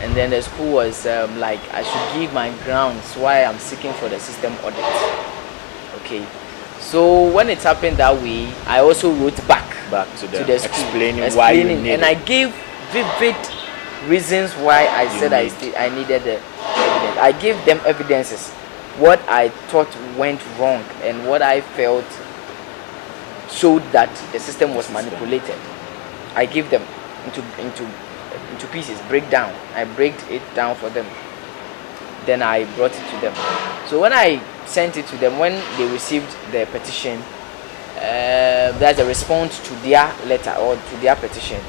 and then the school was like, I should give my grounds why I'm seeking for the system audit. Okay. So when it happened that way, I also wrote back to the them, school, explaining why you need and it. I gave vivid reasons why I You said need. I needed the evidence. I gave them evidences, what I thought went wrong and what I felt showed that the system was manipulated. I gave them into pieces, breakdown. I break it down for them. Then I brought it to them. So when I sent it to them, when they received the petition, that's a response to their letter or to their petition.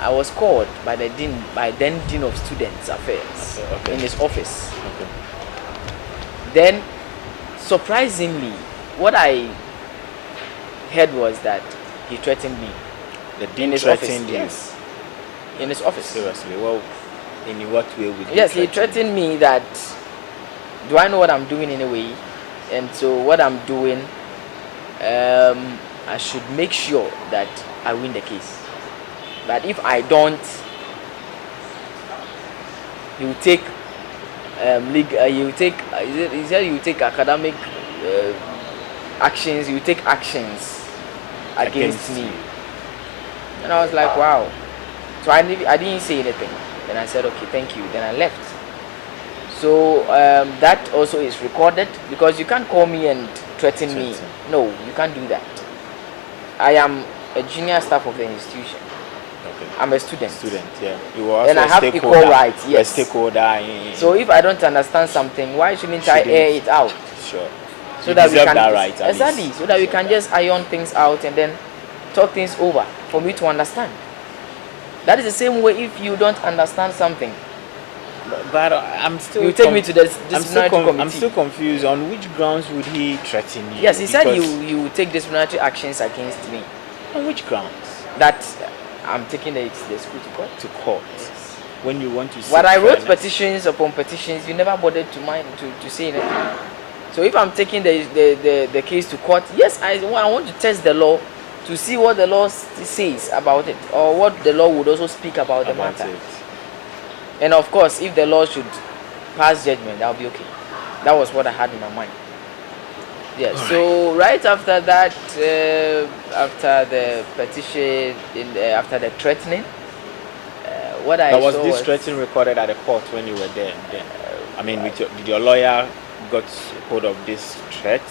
I was called by the dean, by then Dean of Students Affairs, Okay. in his office. Okay. Then, surprisingly, what I heard was that he threatened me. The In dean his threatened office, you. yes. In his office. Seriously, well, in what way would Yes, he threatened me that, do I know what I'm doing anyway? And so what I'm doing, I should make sure that I win the case. But if I don't, he will take he will take he said he will take academic actions. He will take actions against me. you. And I was like, wow. So I didn't say anything. Then I said, okay, thank you. Then I left. So that also is recorded, because you can't call me and threaten me. No, you can't do that. I am a junior staff of the institution. Okay. I'm a student. Yeah. You were also And I a have stakeholder. equal rights, yes. A stakeholder. So if I don't understand something, why shouldn't I air it out? Sure. So You that we deserve can that right, at exactly, least. so that we can just iron things out and then talk things over for me to understand. That is the same way if you don't understand something, But I'm still. you take me to the disciplinary committee. I'm still confused. On which grounds would he threaten you? Yes, he said Because- you will take disciplinary actions against me. On which grounds? That I'm taking the school to court. To court. When you want to. But I wrote fairness. petitions upon petitions. You never bothered to say anything. So if I'm taking the case to court, yes, I want to test the law to see what the law says about it, or what the law would also speak about the matter. It. And of course, if the law should pass judgment, that'll be okay. That was what I had in my mind. Yeah. So right after that, after the petition, after the threatening, what I was saw this threatening recorded at the court when you were there? Then, I mean, did your lawyer got hold of this threat?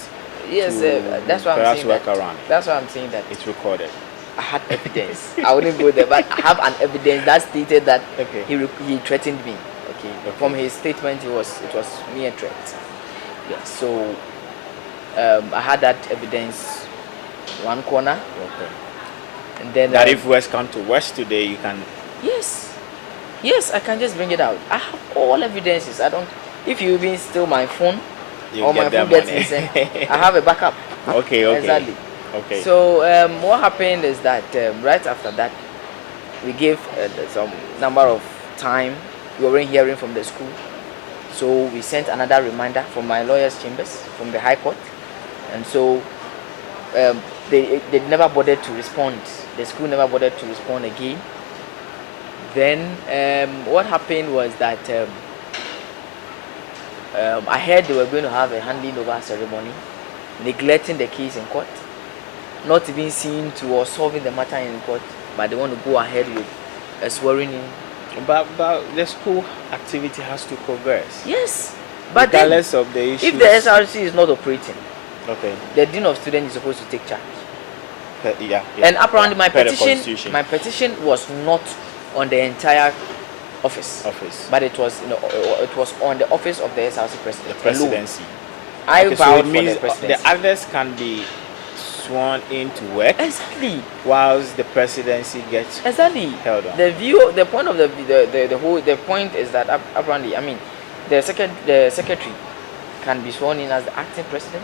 Yes, to that's why I'm perhaps saying work that. around. That's why I'm saying that. It's recorded. I had evidence. I wouldn't go there, but I have an evidence that stated that Okay. he threatened me. Okay. From his statement, it was mere threat. Yeah. So I had that evidence, one corner, Okay. and then That if West come to West today, you can. yes, I can just bring it out. I have all evidences. I don't. If you even steal my phone, You or get my that phone gets money. missing, I have a backup. Okay. Exactly. Okay. So what happened is that right after that, we gave some number of time. We weren't hearing from the school, so we sent another reminder from my lawyer's chambers from the High Court, and so they never bothered to respond. The school never bothered to respond again. Then what happened was that I heard they were going to have a handing over ceremony, neglecting the case in court, not even seeing to or solving the matter in court, but they want to go ahead with a swearing in. But the school activity has to progress. Yes, but then, regardless of the issues. if the SRC is not operating, Okay. the dean of students is supposed to take charge. Yeah. And apparently, my Per the petition Constitution. was not on the entire office, but it was it was on the office of the SRC president. The presidency. I Okay, so vowed it for means the presidency. the others can be sworn in to work, Exactly. whilst the presidency gets Exactly. held on. The point of the point is that apparently, I mean, the secretary can be sworn in as the acting president,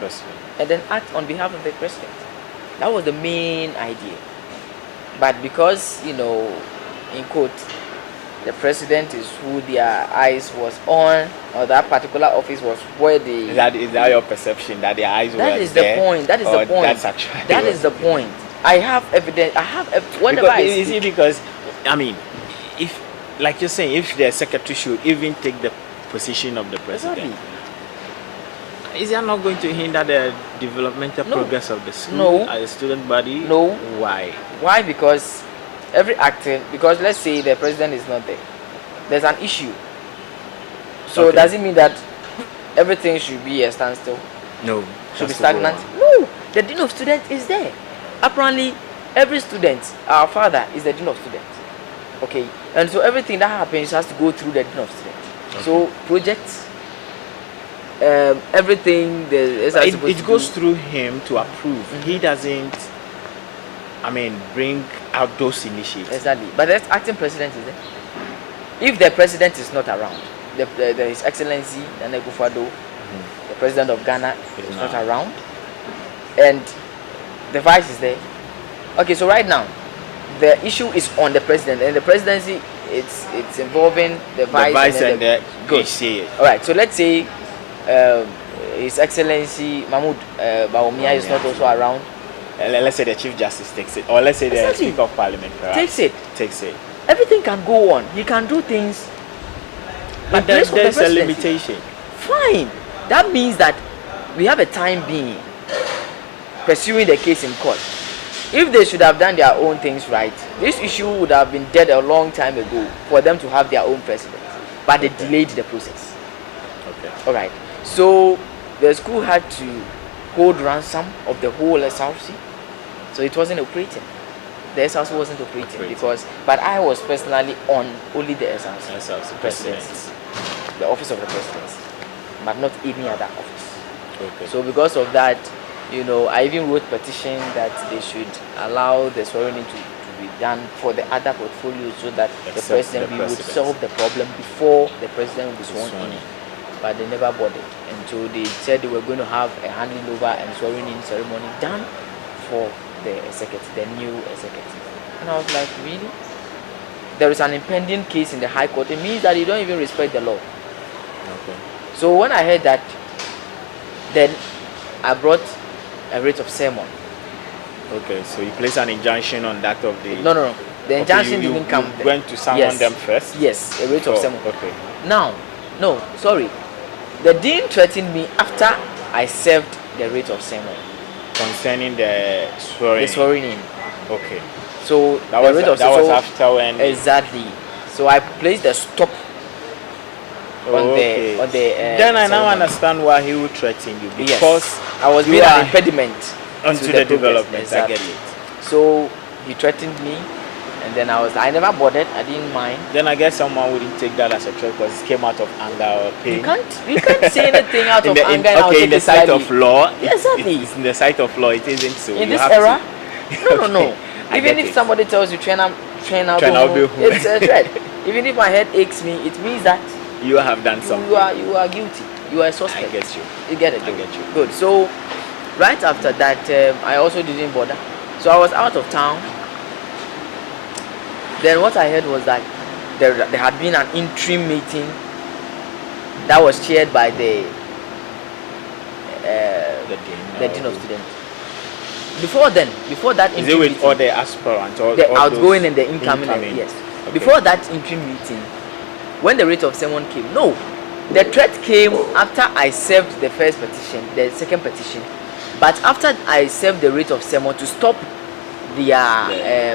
and then act on behalf of the president. That was the main idea. But because, in quote, the president is who their eyes was on, or that particular office was where they. Is that your perception that their eyes were there? That is the point. That is the point. That's actually That is the point. I have evidence. I have whatever I because, you see, see. because I mean, if, like you're saying, if the secretary should even take the position of the president, Exactly. Is that not going to hinder the developmental No. progress of the school No. as a student body? No. Why? Why? Because every acting, because let's say the president is not there, there's an issue. So Okay. does it mean that everything should be a standstill? No. Should be has to go stagnant? on. No. The dean of students is there. Apparently, every student, our father is the dean of students. Okay, and so everything that happens has to go through the dean of students. Okay. So projects, everything It goes through him to approve. He doesn't, I mean, bring out those initiatives. Exactly, but the acting president is there. If the president is not around, His Excellency Nana Akufo-Addo, the president of Ghana, is not around, and the vice is there. Okay, so right now, the issue is on the president, and the presidency it's involving the vice, and the good. All right, so let's say His Excellency Mahmoud Bawumia is not also around. Let's say the Chief Justice takes it, or let's say the Exactly. Speaker of Parliament Takes it. Takes it. Everything can go on. He can do things. But in place of the there's a presidency. limitation. Fine. That means that we have a time being pursuing the case in court. If they should have done their own things right, this issue would have been dead a long time ago for them to have their own president. But they delayed the process. Okay. Alright. So the school had to hold ransom of the whole SRC. So it wasn't operating. The SRC wasn't operating because, but I was personally on only the SRC President. the office of the president, but not any other office. Okay. So because of that, I even wrote petition that they should allow the swearing in to be done for the other portfolios so that the president would solve the problem before the president would be sworn in. But they never bothered. And so they said they were going to have a handing over and swearing in ceremony done for the executive, the new executive. And I was like, really? There is an impending case in the High Court. It means that you don't even respect the law. Okay. So when I heard that, then I brought a writ of sermon. Okay, so you placed an injunction on that of the... No. The injunction you didn't come. You went to summon them first? Yes, a writ of sermon. Okay. Now, no, sorry. The dean threatened me after I served the writ of sermon. Concerning the swearing. The swearing in. Okay. So That the was writ of that was so- after when. Exactly. So I placed a stop on Okay. the. Then I now ceremony. understand why he would threaten you, Yes. because I was you being are an impediment onto to the progress. development. Exactly. I get it. So he threatened me, and then I never bothered. I didn't mind. Then I guess someone wouldn't take that as a threat because it came out of anger or pain. You can't say anything out of anger. And Okay, in the sight of law. Exactly. It's in the sight of law. It isn't so. In You this have era, to- no. I Even get if it. somebody tells you train out, Train out, be home. it's a threat. Even if my head aches me, it means that You have done something. you are guilty. You are a suspect. I get you. You get it. I get you. Good. So right after that, I also didn't bother. So I was out of town. Then what I heard was that there had been an interim meeting that was chaired by the dean of students. Before that Is it interim with meeting, all the aspirants or the all outgoing those and the incoming, yes. Okay. Before that interim meeting, when the rate of sermon came, no, the threat came after I served the first petition, the second petition, but after I served the rate of sermon to stop their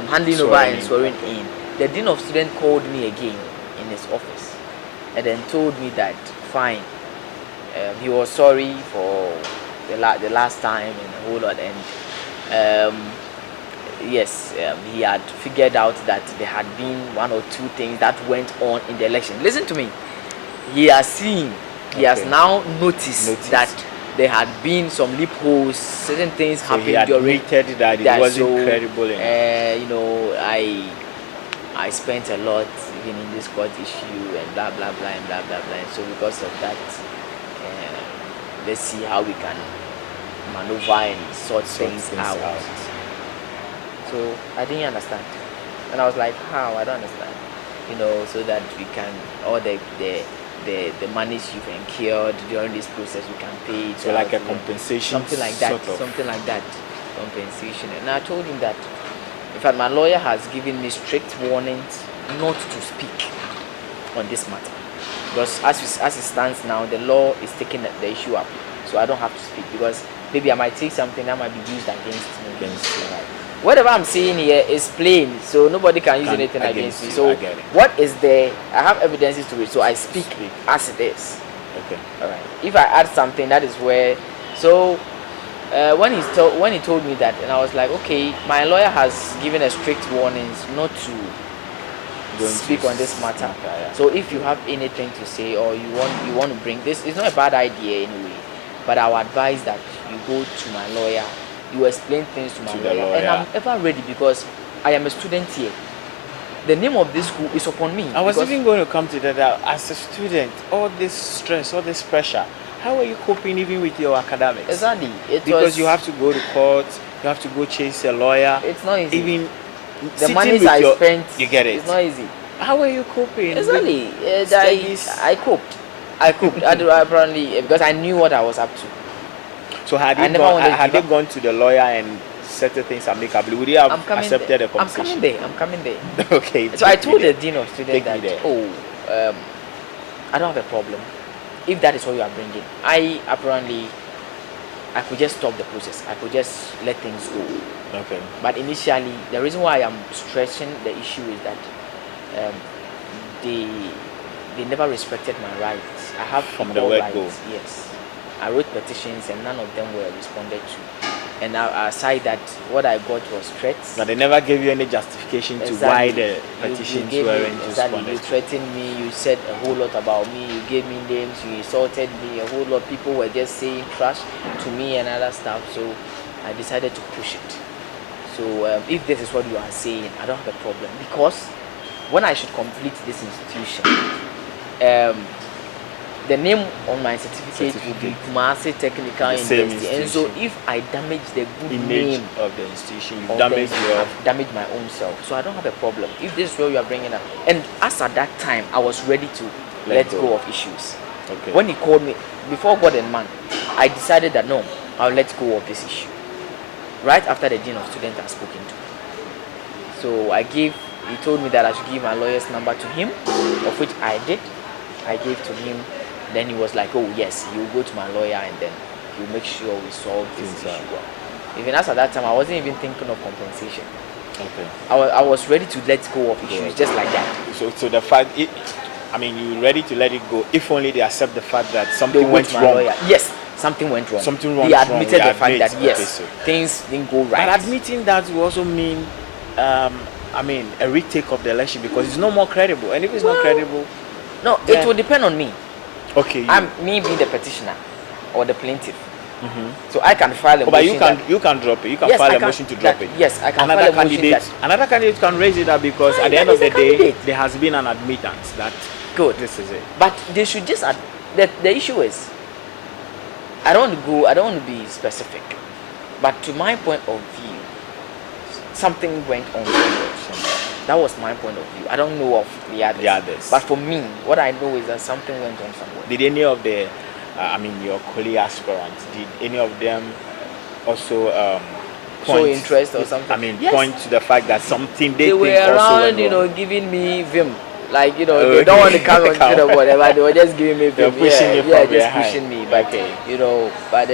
handing over and swearing in, the dean of students called me again in his office and then told me that fine, he was sorry for the last time and a whole lot, and yes, he had figured out that there had been one or two things that went on in the election. Listen to me. He has now noticed that there had been some loopholes, certain things So he happened during admitted that it wasn't credible enough. I spent a lot even in this court issue and blah blah blah and blah blah blah. And so because of that, let's see how we can maneuver and sort things out. So I didn't understand, and I was like, how? I don't understand. So that we can all the monies you've incurred during this process, we can pay it. So like a compensation, something like that, sort of. something like that, compensation. And I told him that, in fact, my lawyer has given me strict warnings not to speak on this matter, because as it stands now, the law is taking the issue up. so I don't have to speak, because maybe I might take something that might be used against me. Against you. Right. Whatever I'm saying here is plain, so nobody can use Can- anything against me. you, So I get it. what is there, I have evidences to it, so I speak as it is. Okay. All right. If I add something, that is where. So when he told me that, and I was like, okay, my lawyer has given a strict warnings not to Going speak to on this matter. yeah. So if you have anything to say, or you want to bring this, it's not a bad idea anyway. But I would advise that you go to my lawyer, you explain things to my To the lawyer, and lawyer. I'm ever ready, because I am a student here. The name of this school is upon me. I was because even going to come to that as a student, all this stress, all this pressure. How are you coping even with your academics? Exactly. Because you have to go to court, you have to go chase a lawyer. It's not easy. Even the sitting monies with I spent, you get it. it's not easy. How are you coping? Exactly. with studies? I coped. I coped. Apparently, because I knew what I was up to. So had I you never wanted to had give they gone to the lawyer and settled things amicably, would you have accepted the I'm conversation? coming there. Okay. So I take me told there. the dean of Take students me that, there. I don't have a problem. If that is what you are bringing, I could just stop the process. I could just let things go. Okay. But initially, the reason why I'm stretching the issue is that they never respected my rights. I have From the equal word rights. go. Yes, I wrote petitions and none of them were responded to. And aside that, what I got was threats. But they never gave you any justification to why the petitions weren't responded You to. threatened me, you said a whole lot about me, you gave me names, you insulted me, a whole lot. People were just saying trash to me and other stuff. So I decided to push it. So if this is what you are saying, I don't have a problem, because when I should complete this institution, the name on my certificate will be Kumasi Technical The same University. And so institution. if I damage the good Image name of the institution, you of damage them, your. I've damaged my own self. So I don't have a problem. If this is where you are bringing up, and as at that time, I was ready to let go of issues. Okay. When he called me, before God and man, I decided that no, I'll let go of this issue. Right after the dean of students had spoken to me. So he told me that I should give my lawyer's number to him, of which I did. I gave to him. Then he was like, oh yes, you go to my lawyer and then he'll make sure we solve this issue well. Even as at that time, I wasn't even thinking of compensation. Okay. I was ready to let go of issues just like that. So the fact, you're ready to let it go if only they accept the fact that They something go went to my wrong. lawyer. Yes, something went wrong. Something wrong. He admitted the fact that Okay, yes, so. things didn't go right. But admitting that will also mean, a retake of the election, because it's no more credible. And if it's not credible, No, then- it will depend on me. okay. I'm me being the petitioner or the plaintiff. So I can file a but motion. you can drop it. You can Yes, file I a can- motion to drop it. Yes, I can Another file a motion candidate. Another candidate can raise it up because Fine, at the end that of the is a day, candidate. there has been an admittance that Good. this is it. But they should just the issue is, I don't want to be specific, but to my point of view, something went on somewhere. That was my point of view. I don't know of the others. But for me, what I know is that something went on somewhere. Did any of the, your colleague aspirants, did any of them also Show interest or something? Yes. point to the fact that something They they were think also went around, wrong? giving me vim. Like, they Okay. don't want to come on to the whatever. They were just giving me They were vim. pushing you from just behind. pushing me. But, Okay. but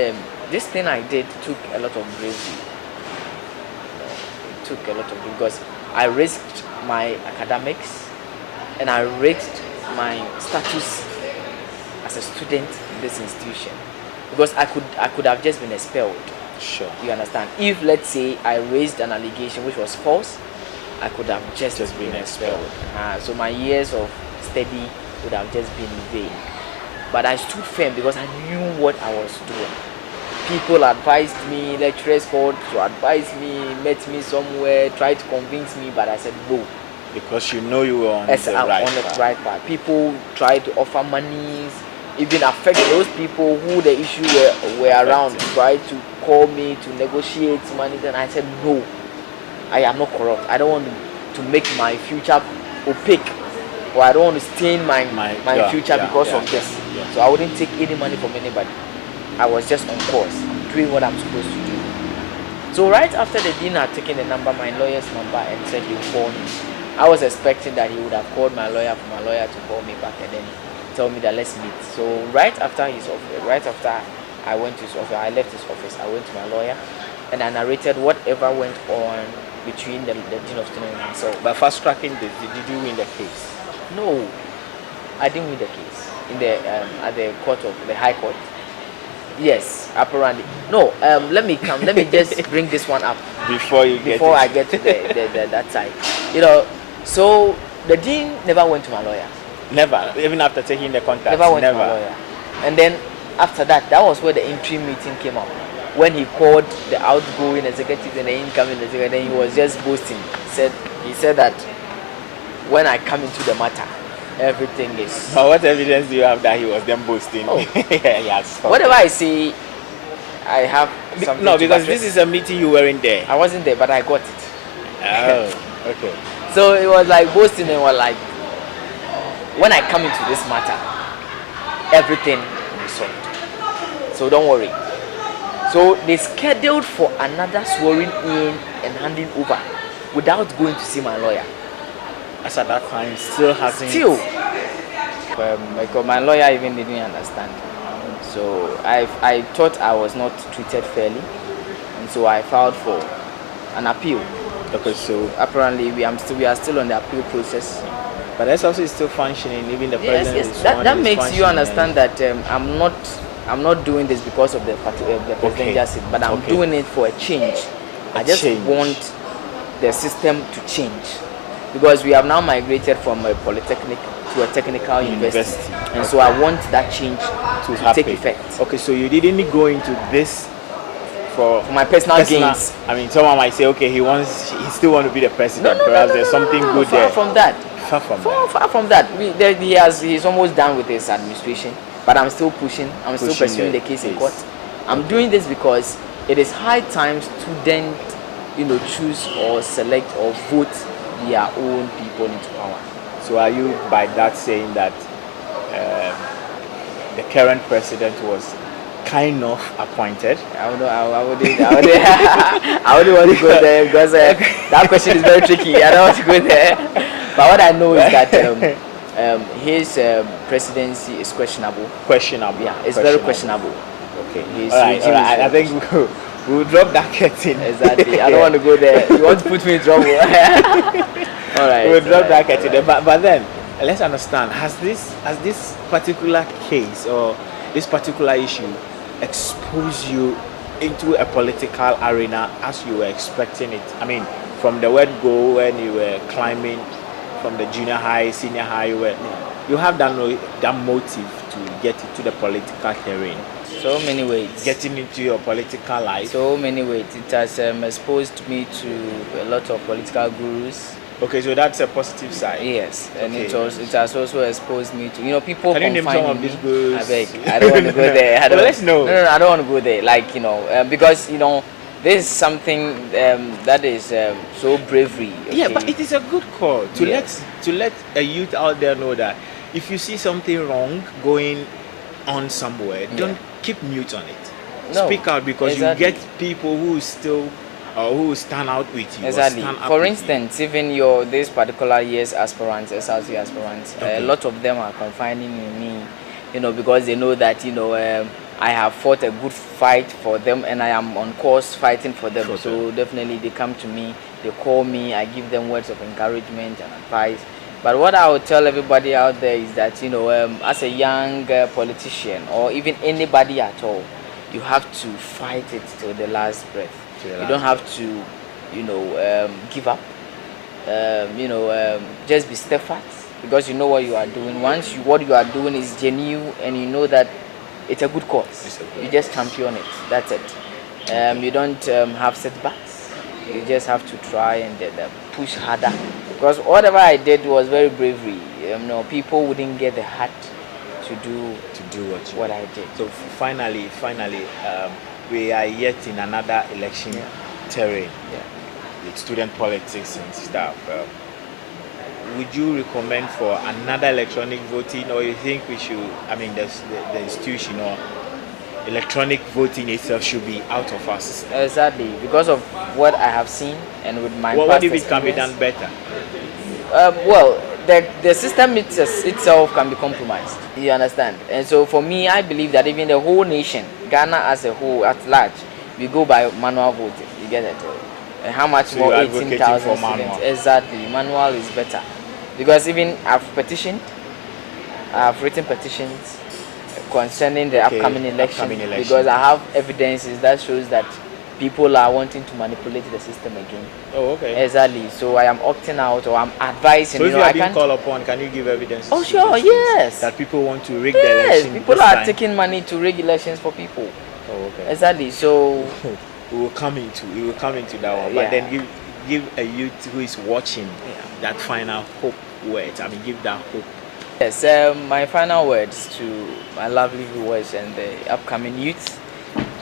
this thing I did took a lot of bravery. It took a lot of, because I risked my academics and I risked my status as a student in this institution, because I could have just been expelled. Sure. You understand? If, let's say, I raised an allegation which was false, I could have just been expelled. So my years of study would have just been in vain. But I stood firm because I knew what I was doing. People advised me, lecturers called to advise me, met me somewhere, tried to convince me, but I said no. Because you know you were on the right path. People tried to offer monies, even affect those people who the issue were around, tried to call me to negotiate money. Then I said no, I am not corrupt. I don't want to make my future opaque, or I don't want to stain my future because of this. Yeah. So I wouldn't take any money from anybody. I was just on course, doing what I'm supposed to do. So right after the dean had taken the number, my lawyer's number, and said he'll call me, I was expecting that he would have called my lawyer for my lawyer to call me back and then tell me that let's meet. So right after I went to his office. I left his office. I went to my lawyer, and I narrated whatever went on between the dean of students and myself. But fast tracking this, did you win the case? No, I didn't win the case in the at the court of the High Court. Yes, apparently. No, let me just bring this one up Before I get to the that side. So the dean never went to my lawyer. Never, even after taking the contact. Never went to my lawyer. And then after that was where the interim meeting came up. When he called the outgoing executive and the incoming executive, then he was just boasting. He said that when I come into the matter, everything is. But what evidence do you have that he was then boasting? Oh. Yes. Whatever I say, I have something. No, because this is a meeting you weren't there. I wasn't there, but I got it. Oh, okay. So it was like boasting and was like, when I come into this matter, everything will be solved. So don't worry. So they scheduled for another swearing in and handing over without going to see my lawyer. As at that time, still hasn't. Because my lawyer even didn't understand. So I thought I was not treated fairly, and so I filed for an appeal. Okay, so apparently we are still on the appeal process. But SLC is still functioning. Even the president Yes. is That makes you understand that I'm not doing this because of the presidential seat, but I'm doing it for a change. I just want the system to change, because we have now migrated from a polytechnic to a technical university. And so I want that change to take effect. Okay, so you didn't go into this for my personal gains. I mean, someone might say, okay, he still want to be the president. Perhaps there's something good there. Far from that. Far from that. He's almost done with his administration, but I'm still pushing. I'm still pursuing the case in court. I'm doing this because it is high time students, choose or select or vote their own people into power. So are you by that saying that the current president was kind of appointed? I wouldn't want to go there because that question is very tricky. I don't want to go there. But what I know is that his presidency is questionable. Questionable. Yeah, it's very questionable. Okay. All right. I think we'll drop that curtain. Exactly. I don't want to go there. You want to put me in trouble. All right. We'll drop that curtain there. But then let's understand. Has this particular case or this particular issue exposed you into a political arena as you were expecting it? I mean, from the word go, when you were climbing from the junior high, senior high, you have that motive to get into the political terrain. So many ways. Getting into your political life. So many ways. It has exposed me to a lot of political gurus. Okay, so that's a positive side. Yes, and it has also exposed me to people. Can you name some of these gurus? I beg. I don't want to go there. Let's know. No, I don't want to go there. Like because this is something that is so bravery. Okay? Yeah, but it is a good call to let a youth out there know that if you see something wrong going on somewhere, don't keep mute on it. No, speak out, because you get people who still who stand out with you. Exactly. For instance, even this particular year's aspirants, SLC aspirants, a lot of them are confiding in me, because they know that I have fought a good fight for them, and I am on course fighting for them. Sure, so definitely they come to me, they call me, I give them words of encouragement and advice. But what I would tell everybody out there is that as a young politician or even anybody at all, you have to fight it till the last breath. You don't have to give up. Just be steadfast, because you know what you are doing. Once what you are doing is genuine and you know that it's a good cause, you just champion it. That's it. You don't have setbacks. You just have to try and push harder, because whatever I did was very bravery. People wouldn't get the heart to do what I did. So finally, we are yet in another election terrain with student politics and stuff. Would you recommend for another electronic voting, or you think we should? I mean, the institution or electronic voting itself should be out of our system? Exactly, because of what I have seen and with my what do you think can be done better? Well, the system itself can be compromised. You understand? And so for me, I believe that even the whole nation, Ghana as a whole, at large, we go by manual voting. You get it? And how much So more you're advocating 18,000 for students? manual. Exactly, manual is better. Because even I've written petitions concerning the Okay, upcoming election, upcoming election. because I have evidences that shows that people are wanting to manipulate the system again. Oh, okay. Exactly. So I am opting out, or I'm advising. So if you I are being can't. called upon, can you give evidence? Oh sure, yes. That people want to rig the Yes, election people this are time? taking money to rig elections for people. Oh, okay. Exactly. So we will come into that one. Yeah. But then give a youth who is watching that final hope word. I mean, give that hope. yes, my final words to my lovely viewers and the upcoming youth.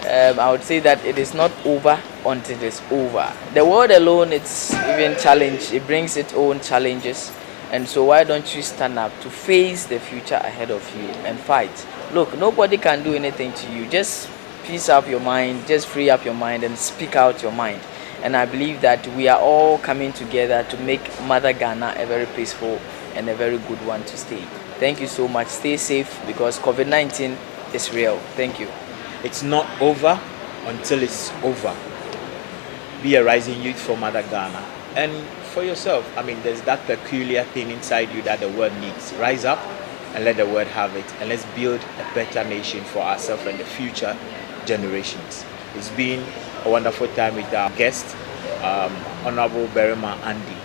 I would say that it is not over until it's over. The word alone, it's even challenge. It brings its own challenges, and so why don't you stand up to face the future ahead of you and fight? Look, nobody can do anything to you. Just peace up your mind, just free up your mind, and speak out your mind. And I believe that we are all coming together to make Mother Ghana a very peaceful and a very good one to stay. Thank you so much. Stay safe because COVID-19 is real. Thank you. It's not over until it's over. Be a rising youth for Mother Ghana. And for yourself, I mean, there's that peculiar thing inside you that the world needs. Rise up and let the world have it. And let's build a better nation for ourselves and the future generations. It's been a wonderful time with our guest, Honorable Berimah Andy.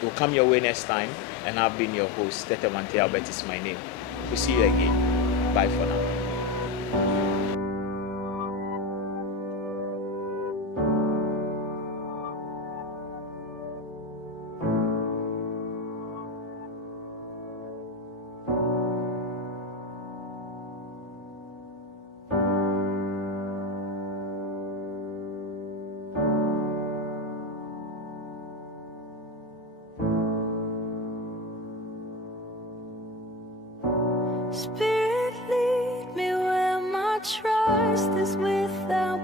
We'll come your way next time, and I've been your host, Tete Mante Albert is my name. We'll see you again. Bye for now. Spirit, lead me where my trust is without